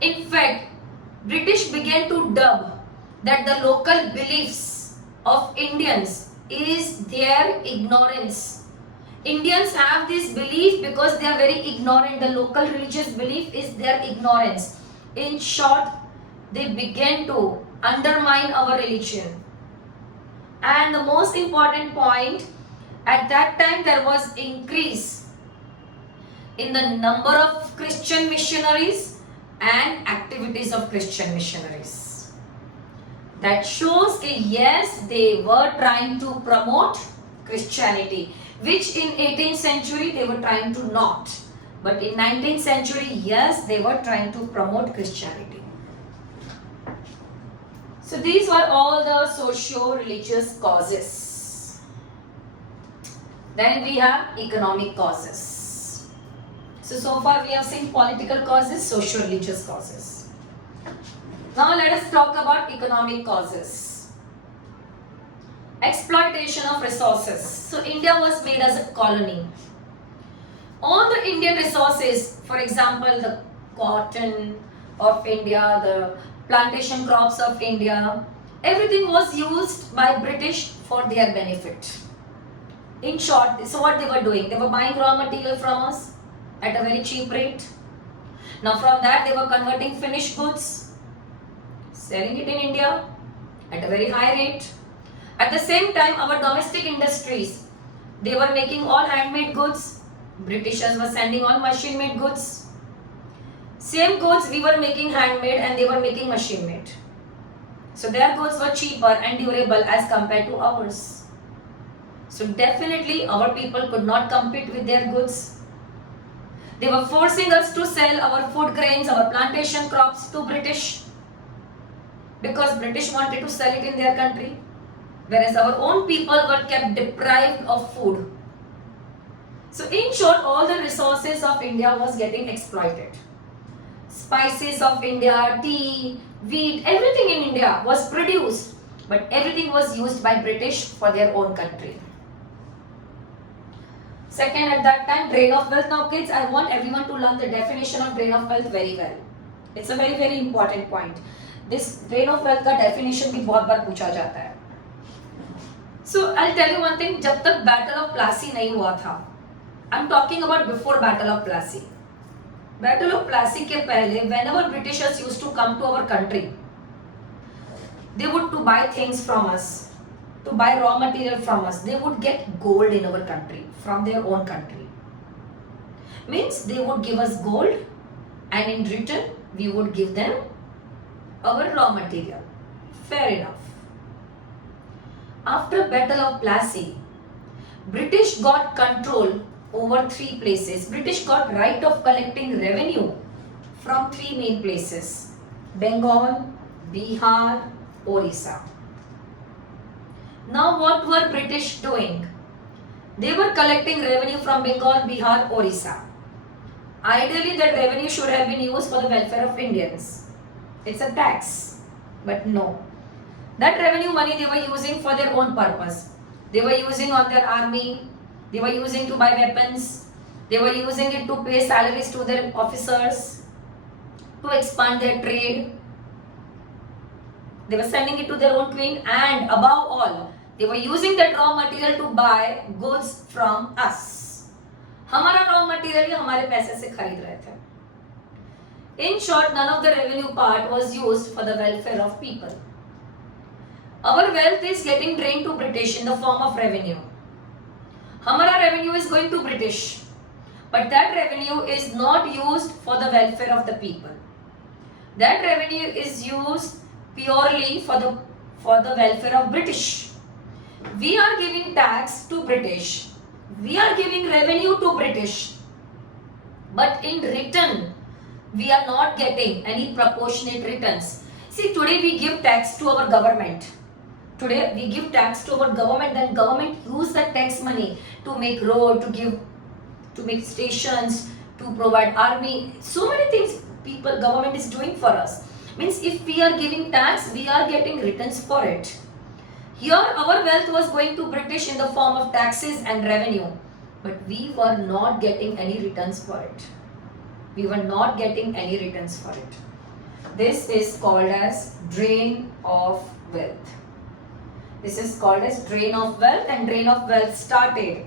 In fact, British began to dub that the local beliefs of Indians is their ignorance. Indians have this belief because they are very ignorant. The local religious belief is their ignorance. In short, they began to undermine our religion. And the most important point, at that time there was increase in the number of Christian missionaries and activities of Christian missionaries. That shows that yes, they were trying to promote Christianity, which in 18th century they were trying to not. But in 19th century, yes, they were trying to promote Christianity. So these were all the socio-religious causes. Then we have economic causes. So far we have seen political causes, socio-religious causes. Now let us talk about economic causes. Exploitation of resources. So India was made as a colony. All the Indian resources, for example, the cotton of India, the plantation crops of India, everything was used by British for their benefit. In short, so what they were doing? They were buying raw material from us at a very cheap rate. Now from that they were converting finished goods, selling it in India at a very high rate. At the same time, our domestic industries, they were making all handmade goods. Britishers were sending all machine-made goods. Same goods we were making handmade and they were making machine-made. So their goods were cheaper and durable as compared to ours. So definitely our people could not compete with their goods. They were forcing us to sell our food grains, our plantation crops to British, because British wanted to sell it in their country, whereas our own people were kept deprived of food. So in short, all the resources of India was getting exploited. Spices of India, tea, wheat, everything in India was produced, but everything was used by British for their own country. Second, at that time, drain of wealth. Now kids, I want everyone to learn the definition of drain of wealth very well. It's a very very important point. This drain of wealth का definition भी बहुत बार पूछा जाता है. So I'll tell you one thing. जब तक Battle of Plassey नहीं हुआ था, I'm talking about before Battle of Plassey. Battle of Plassey के पहले, whenever Britishers used to come to our country, they would to buy things from us, to buy raw material from us. They would get gold in our country, from their own country. Means they would give us gold, and in return we would give them our raw material. Fair enough. After Battle of Plassey, British got control over 3 places. British got right of collecting revenue from 3 main places: Bengal, Bihar, Orissa. Now what were British doing? They were collecting revenue from Bengal, Bihar, Orissa. Ideally that revenue should have been used for the welfare of Indians. It's a tax. But no. That revenue money they were using for their own purpose. They were using on their army. They were using to buy weapons. They were using it to pay salaries to their officers, to expand their trade. They were sending it to their own queen, and above all, they were using that raw material to buy goods from us. हमारा raw material ही हमारे पैसे से खरीद रहे थे. In short, none of the revenue part was used for the welfare of people. Our wealth is getting drained to British in the form of revenue. हमारा revenue is going to British, but that revenue is not used for the welfare of the people. That revenue is used purely for the welfare of British. We are giving tax to British. We are giving revenue to British. But in return, we are not getting any proportionate returns. See, today we give tax to our government. Today we give tax to our government, then government use that tax money to make road, to make stations, to provide army. So many things government is doing for us. Means if we are giving tax, we are getting returns for it. Here our wealth was going to British in the form of taxes and revenue, but we were not getting any returns for it. We were not getting any returns for it. This is called as drain of wealth. This is called as drain of wealth, and drain of wealth started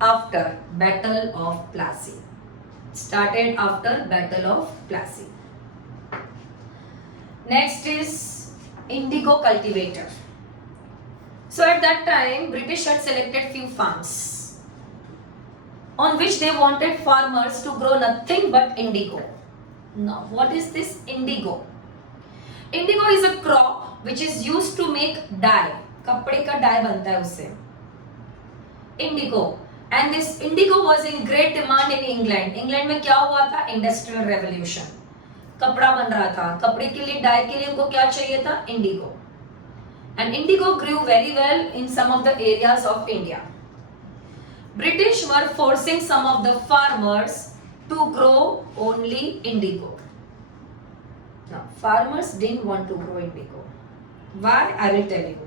after Battle of Plassey. Started after Battle of Plassey. Next is indigo cultivator. So at that time, British had selected few farms on which they wanted farmers to grow nothing but indigo. Now, what is this indigo? Indigo is a crop which is used to make dye. कपड़े का dye बनता है उससे. Indigo. And this indigo was in great demand in England. England में क्या हुआ था? Industrial Revolution. कपड़ा बन रहा था. कपड़े के लिए dye के लिए उनको क्या चाहिए था? Indigo. And indigo grew very well in some of the areas of India. British were forcing some of the farmers to grow only indigo. Now, farmers didn't want to grow indigo. Why? I will tell you.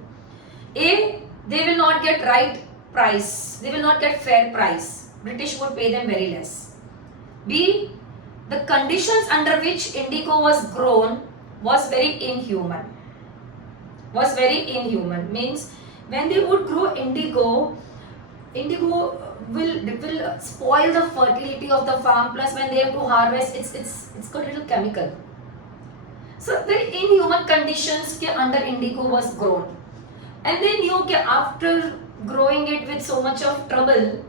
A, they will not get right price. They will not get fair price. British would pay them very less. B, the conditions under which indigo was grown was very inhuman. Means when they would grow indigo will spoil the fertility of the farm. Plus, when they have to harvest, it's got a little chemical. So very inhuman conditions ke under indigo was grown, and they knew that after growing it with so much of trouble,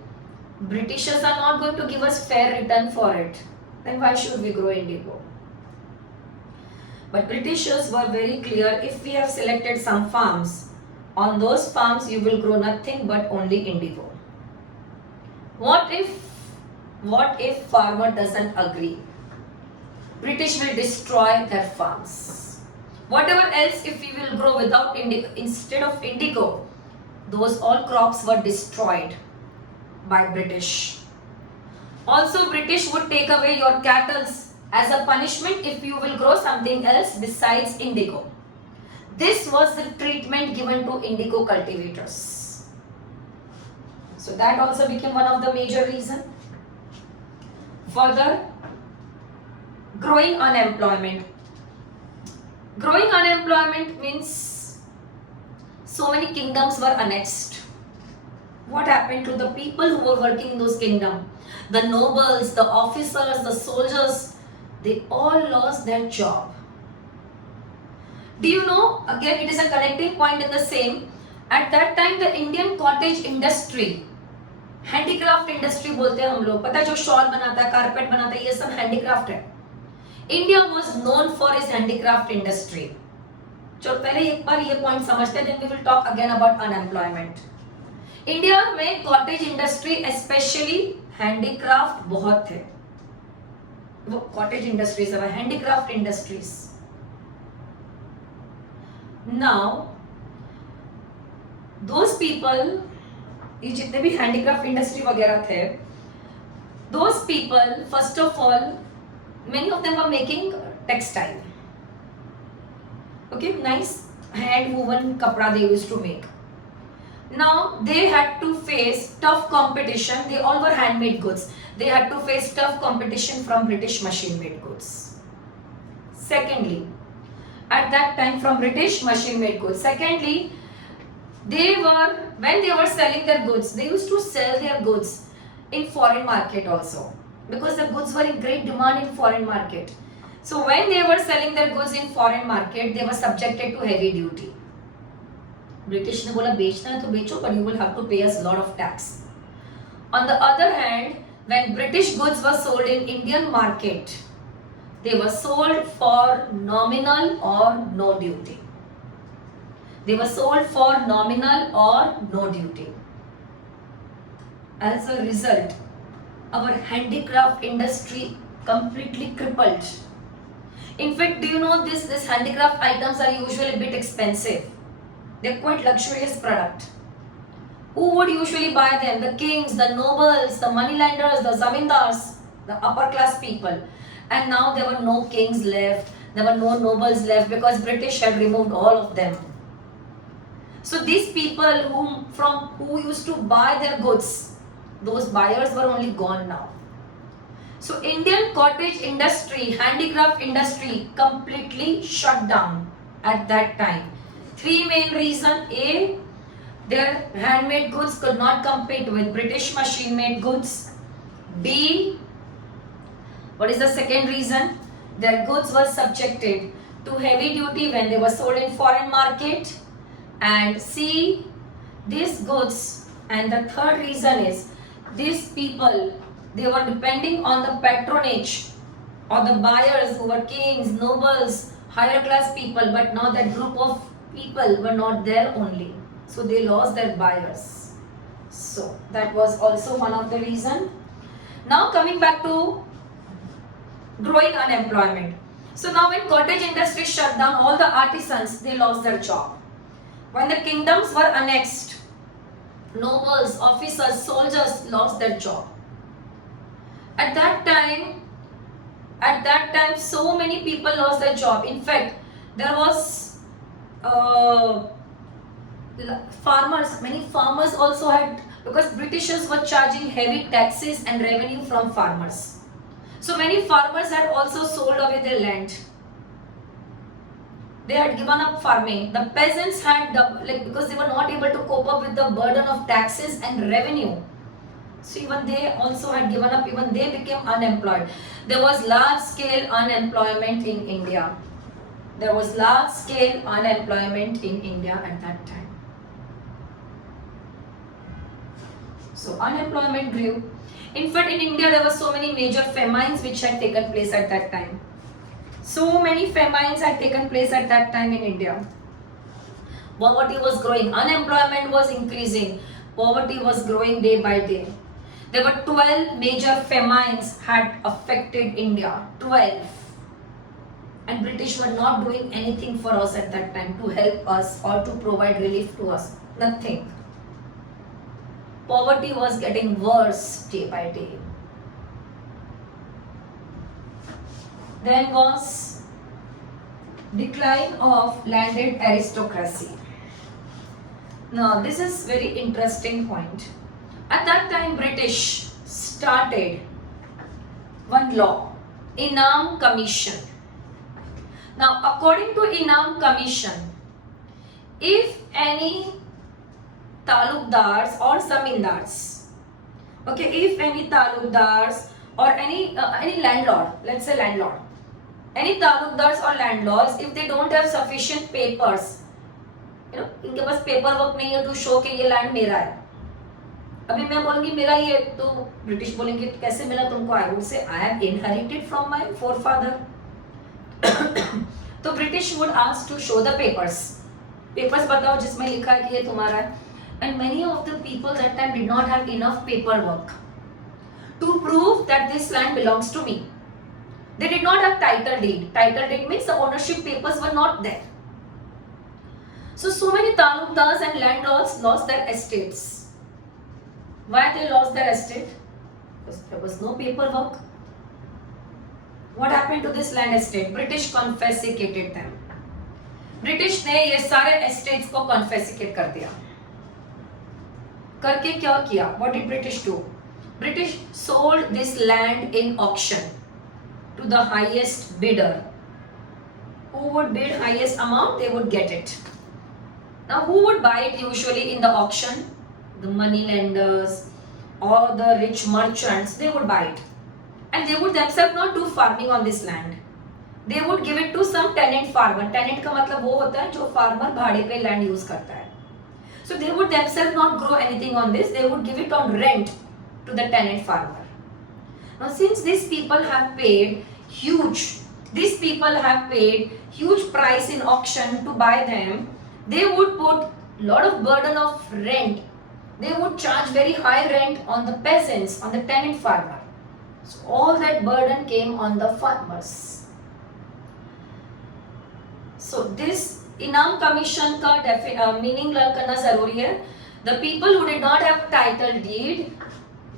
Britishers are not going to give us fair return for it. Then why should we grow indigo? But Britishers were very clear, if we have selected some farms, on those farms you will grow nothing but only indigo. What if farmer doesn't agree? British will destroy their farms. Whatever else if we will grow without indigo, instead of indigo, those all crops were destroyed by British. Also, British would take away your cattle as a punishment if you will grow something else besides indigo. this was the treatment given to indigo cultivators. So that also became one of the major reasons. Further, growing unemployment. Growing unemployment means so many kingdoms were annexed. What happened to the people who were working in those kingdoms? The nobles, the officers, the soldiers, they all lost their job. Do you know, again it is a connecting point in the same, at that time the Indian cottage industry, handicraft industry बोलते हैं हम लोग, पता है जो shawl बनाता है, carpet बनाता है, ये सब हैंडीक्राफ्ट है. India was known for is handicraft industry. चलो पहले एक बार ये पॉइंट समझते हैं, then we will talk again about unemployment. India में कॉटेज इंडस्ट्री स्पेशली हैंडीक्राफ्ट बहुत थे. वो कॉटेज इंडस्ट्रीज है, handicraft industries. Now those people, ये जितने भी हैंडीक्राफ्ट इंडस्ट्री वगैरह थे, those people first of all many of them were making textile. Okay, nice hand woven kapra they used to make. Now they had to face tough competition. They all were handmade goods. They had to face tough competition from British machine made goods. Secondly, at that time from British machine made goods. Secondly, when they were selling their goods, they used to sell their goods in foreign market also, because the goods were in great demand in foreign market. So when they were selling their goods in foreign market, they were subjected to heavy duty. British ने बोला बेचना है तो बेचो, but you will have to pay us a lot of tax. On the other hand, when British goods were sold in Indian market, they were sold for nominal or no duty. They were sold for nominal or no duty. As a result, our handicraft industry completely crippled. In fact, do you know this handicraft items are usually a bit expensive. They're quite luxurious product. Who would usually buy them? The kings, the nobles, the moneylenders, the zamindars, the upper class people. And now there were no kings left, there were no nobles left, because British had removed all of them. So these people who used to buy their goods, those buyers were only gone now. So Indian cottage industry, handicraft industry completely shut down at that time. Three main reasons. A, their handmade goods could not compete with British machine made goods. B, what is the second reason? Their goods were subjected to heavy duty when they were sold in foreign market. And C, these goods, and the third reason is, these people, they were depending on the patronage or the buyers who were kings, nobles, higher class people, but now that group of people were not there only. So they lost their buyers. So that was also one of the reasons. Now coming back to growing unemployment. So now when cottage industry shut down, all the artisans, they lost their job. When the kingdoms were annexed, nobles, officers, soldiers lost their job. At that time, so many people lost their job. In fact, there was farmers, many farmers also had, because Britishers were charging heavy taxes and revenue from farmers. So many farmers had also sold away their land. They had given up farming. The peasants had, because they were not able to cope up with the burden of taxes and revenue. So even they also had given up, even they became unemployed. There was large scale unemployment in India. There was large scale unemployment in India at that time. So unemployment grew. In fact, in India there were so many major famines which had taken place at that time. So many famines had taken place at that time in India. Poverty was growing, unemployment was increasing, poverty was growing day by day. There were 12 major famines had affected India, 12. And British were not doing anything for us at that time to help us or to provide relief to us, nothing. Poverty was getting worse day by day. Then was Decline of landed aristocracy. Now, this is very interesting point. At that time, British started one law, Inam Commission. Now, according to Inam Commission, if any talukdars or zamindars, okay, if any talukdars or any landlord, let's say landlord, any talukdars or landlords, if they don't have sufficient papers, you know, इनके पास paper work नहीं है to show कि ये land मेरा है. अभी मैं बोलूंगी मेरा ये, तो ब्रिटिश बोलेंगे कैसे मिला तुमको? I would say I have inherited from my forefather. तो British would ask to show the papers. Papers बताओ जिसमें लिखा है कि ये तुम्हारा है. And many of the people that time did not have enough paper work to prove that this land belongs to me. They did not have title deed. Title deed means the ownership papers were not there. So many talukdars and landlords lost their estates. Why they lost their estate? Because there was no paperwork. What happened to this land estate? British confiscated them. British ने ये सारे estates को confiscate कर दिया. करके क्या किया? What did British do? British sold this land in auction to the highest bidder. Who would bid highest amount, they would get it. Now, who would buy it usually in the auction? The money lenders or the rich merchants, they would buy it. And they would themselves not do farming on this land. They would give it to some tenant farmer. Tenant का मतलब वो होता है जो farmer भाड़े पे land use करता है. So they would themselves not grow anything on this. They would give it on rent to the tenant farmer. Now, since these people have paid huge price in auction to buy them, they would put lot of burden of rent. They would charge very high rent on the peasants, on the tenant farmer. So all that burden came on the farmers. So this Inam Commission का meaning learn करना जरूरी है. The people who did not have title deed,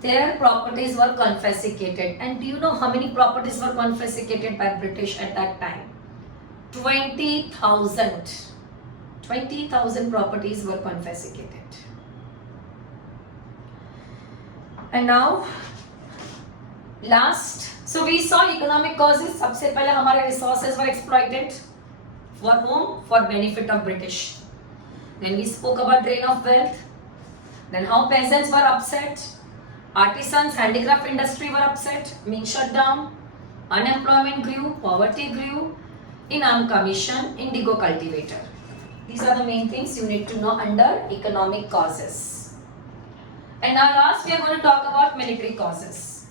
their properties were confiscated. And do you know how many properties were confiscated by British at that time? 20,000. 20,000 properties were confiscated. And now, last, so we saw economic causes. सबसे पहले हमारे resources were exploited. For whom? For benefit of British. Then we spoke about drain of wealth. Then how peasants were upset. Artisans, handicraft industry were upset, means shut down. Unemployment grew, poverty grew. Inam Commission, indigo cultivator. These are the main things you need to know under economic causes. And now last we are going to talk about military causes.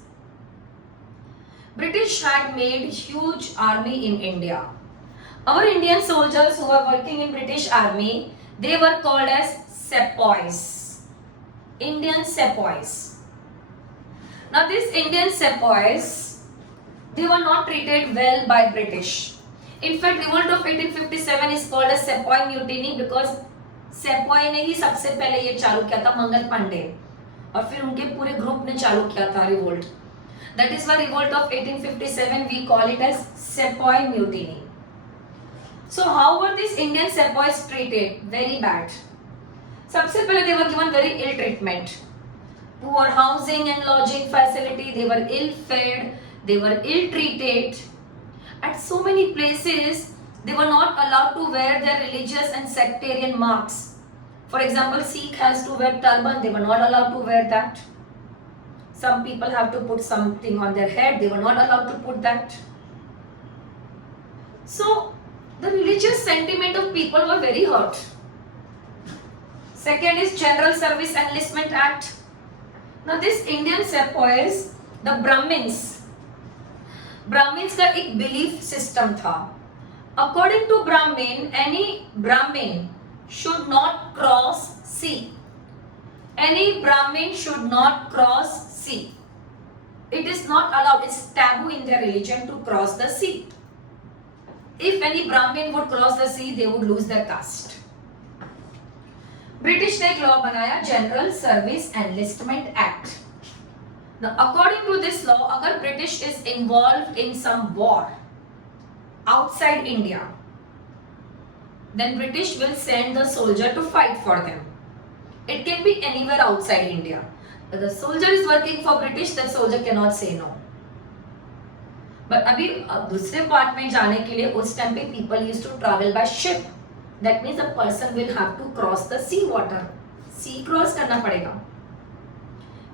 British had made huge army in India. Our Indian soldiers who were working in British army, they were called as sepoys. Indian sepoys. Now these Indian sepoys, they were not treated well by British. In fact, revolt of 1857 is called as sepoy mutiny because sepoy ने ही सबसे पहले ये चालू किया था, मंगल पांडे, और फिर उनके पूरे ग्रुप ने चालू किया था revolt. That is why revolt of 1857 we call it as sepoy mutiny. So how were these Indian sepoys treated? Very bad. सबसे पहले they were given very ill treatment. Poor housing and lodging facility, they were ill fed, they were ill treated. At so many places, they were not allowed to wear their religious and sectarian marks. For example, Sikh has to wear turban, they were not allowed to wear that. Some people have to put something on their head, they were not allowed to put that. So, the religious sentiment of people were very hurt. Second is General Service Enlistment Act. Now this Indian sepoys, the Brahmins का एक belief system था. According to Brahmin, any Brahmin should not cross sea. Any Brahmin should not cross sea. It is not allowed. It's taboo in their religion to cross the sea. If any Brahmin would cross the sea, they would lose their caste. British ने एक law बनाया, general service enlistment act. Now, according to this law, अगर British is involved in some war outside India, then British will send the soldier to fight for them. It can be anywhere outside India. If the soldier is working for British, that soldier cannot say no. But अभी दूसरे part में जाने के लिए उस time पे people used to travel by ship. That means a person will have to cross the sea water. Sea cross करना पड़ेगा.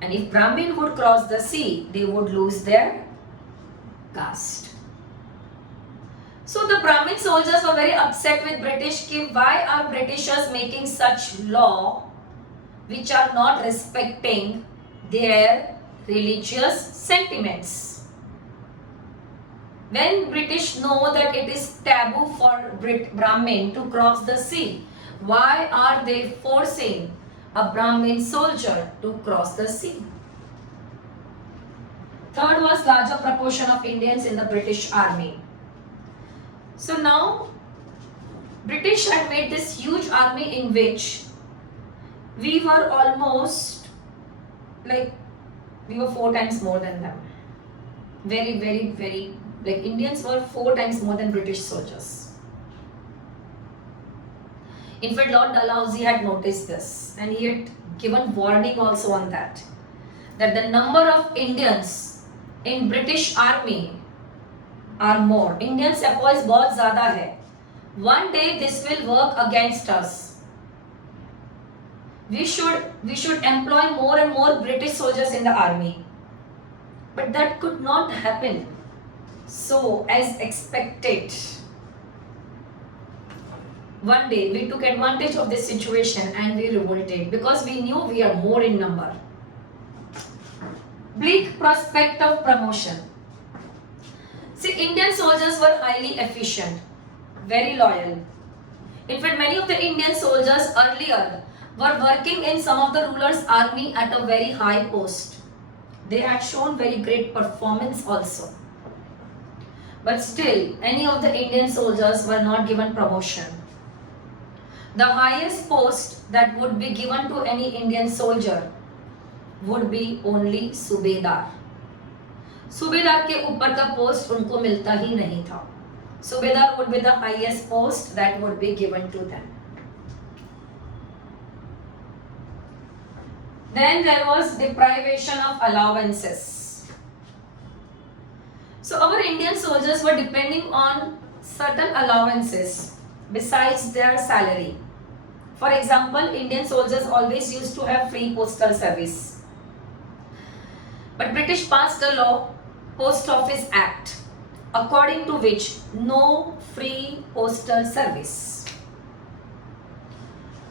And if Brahmin would cross the sea, they would lose their caste. So the Brahmin soldiers were very upset with British कि why are Britishers making such law which are not respecting their religious sentiments. When British know that it is taboo for Brahmin to cross the sea, why are they forcing a Brahmin soldier to cross the sea? Third was larger proportion of Indians in the British army. So now British had made this huge army in which we were almost like we were 4 times more than them. Very, very, very, like Indians were 4 times more than British soldiers. In fact, Lord Dalhousie had noticed this and he had given warning also on that the number of Indians in British army are more. Indian sepoys बहुत ज़्यादा है. One day this will work against us. We should employ more and more British soldiers in the army. But that could not happen. So as expected, one day we took advantage of this situation and we revolted because we knew we are more in number. Bleak prospect of promotion. See, Indian soldiers were highly efficient, very loyal. In fact, many of the Indian soldiers earlier were working in some of the ruler's army at a very high post. They had shown very great performance also. But still, any of the Indian soldiers were not given promotion. The highest post that would be given to any Indian soldier would be only Subedar. Subedar के ऊपर का post उनको मिलता ही नहीं था. Subedar would be the highest post that would be given to them. Then there was deprivation of allowances. So our Indian soldiers were depending on certain allowances besides their salary. For example, Indian soldiers always used to have free postal service. But British passed a law, Post Office Act, according to which no free postal service.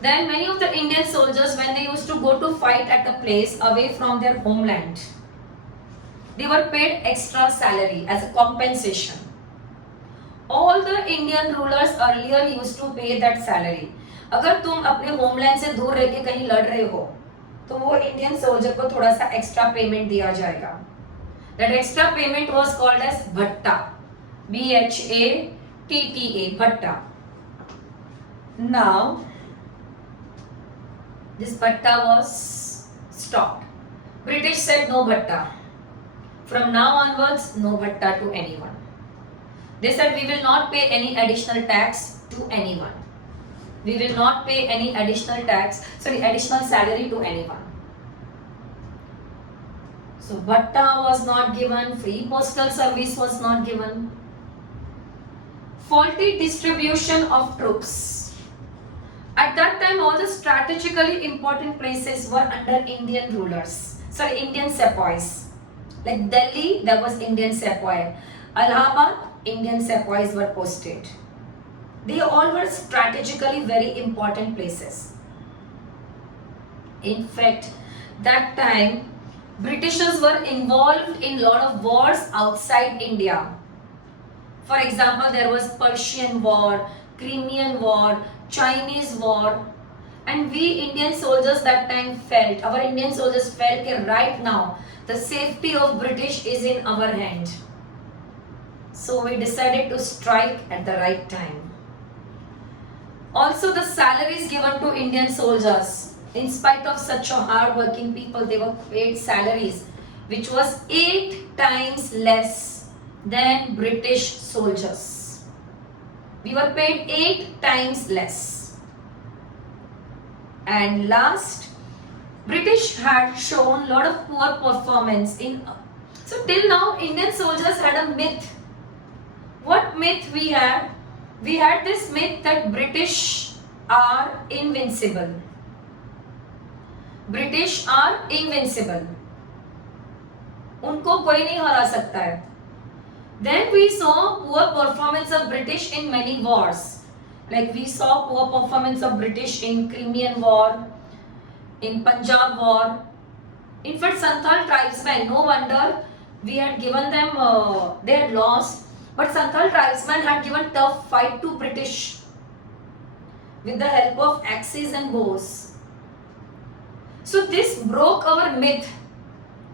Then many of the Indian soldiers, when they used to go to fight at a place away from their homeland, they were paid extra salary as a compensation. All the Indian rulers earlier used to pay that salary. अगर तुम अपने homeland से दूर रह के कहीं लड़ रहे हो, तो वो इंडियन सोल्जर को थोड़ा सा एक्स्ट्रा पेमेंट दिया जाएगा. That extra payment was called as bhatta, B-H-A-T-T-A, bhatta. Now, this bhatta was stopped. British said no bhatta. From now onwards, no bhatta to anyone. They said we will not pay any additional tax to anyone. We will not pay any additional salary to anyone. So bhatta was not given, free postal service was not given. Faulty distribution of troops. At that time, all the strategically important places were under Indian rulers. Indian sepoys. Like Delhi, there was Indian sepoy. Allahabad, Indian sepoys were posted. They all were strategically very important places. In fact, that time, Britishers were involved in a lot of wars outside India. For example, there was Persian War, Crimean War, Chinese War, and we Indian soldiers that time felt, our Indian soldiers felt that right now the safety of British is in our hand. So we decided to strike at the right time. Also, the salaries given to Indian soldiers, in spite of such a hard working people, they were paid salaries which was 8 times less than British soldiers. We were paid 8 times less. And last, British had shown lot of poor performance in. So till now, Indian soldiers had a myth. What myth we had? We had this myth that British are invincible. British are invincible. उनको कोई नहीं हरा सकता है. Then we saw poor performance of British in many wars. Like we saw poor performance of British in Crimean War, in Punjab War. In fact, Santhal tribesmen, no wonder we had given them, they had lost. But Santhal tribesmen had given tough fight to British with the help of axes and bows. So this broke our myth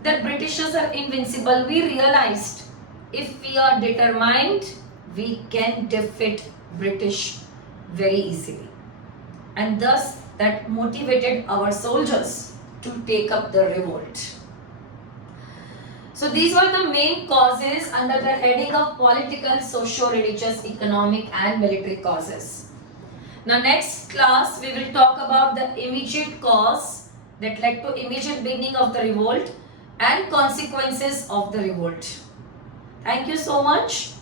that Britishers are invincible. We realized if we are determined, we can defeat British very easily. And thus that motivated our soldiers to take up the revolt. So these were the main causes under the heading of political, socio-religious, economic and military causes. Now next class we will talk about the immediate cause that led to immediate beginning of the revolt and consequences of the revolt. Thank you so much.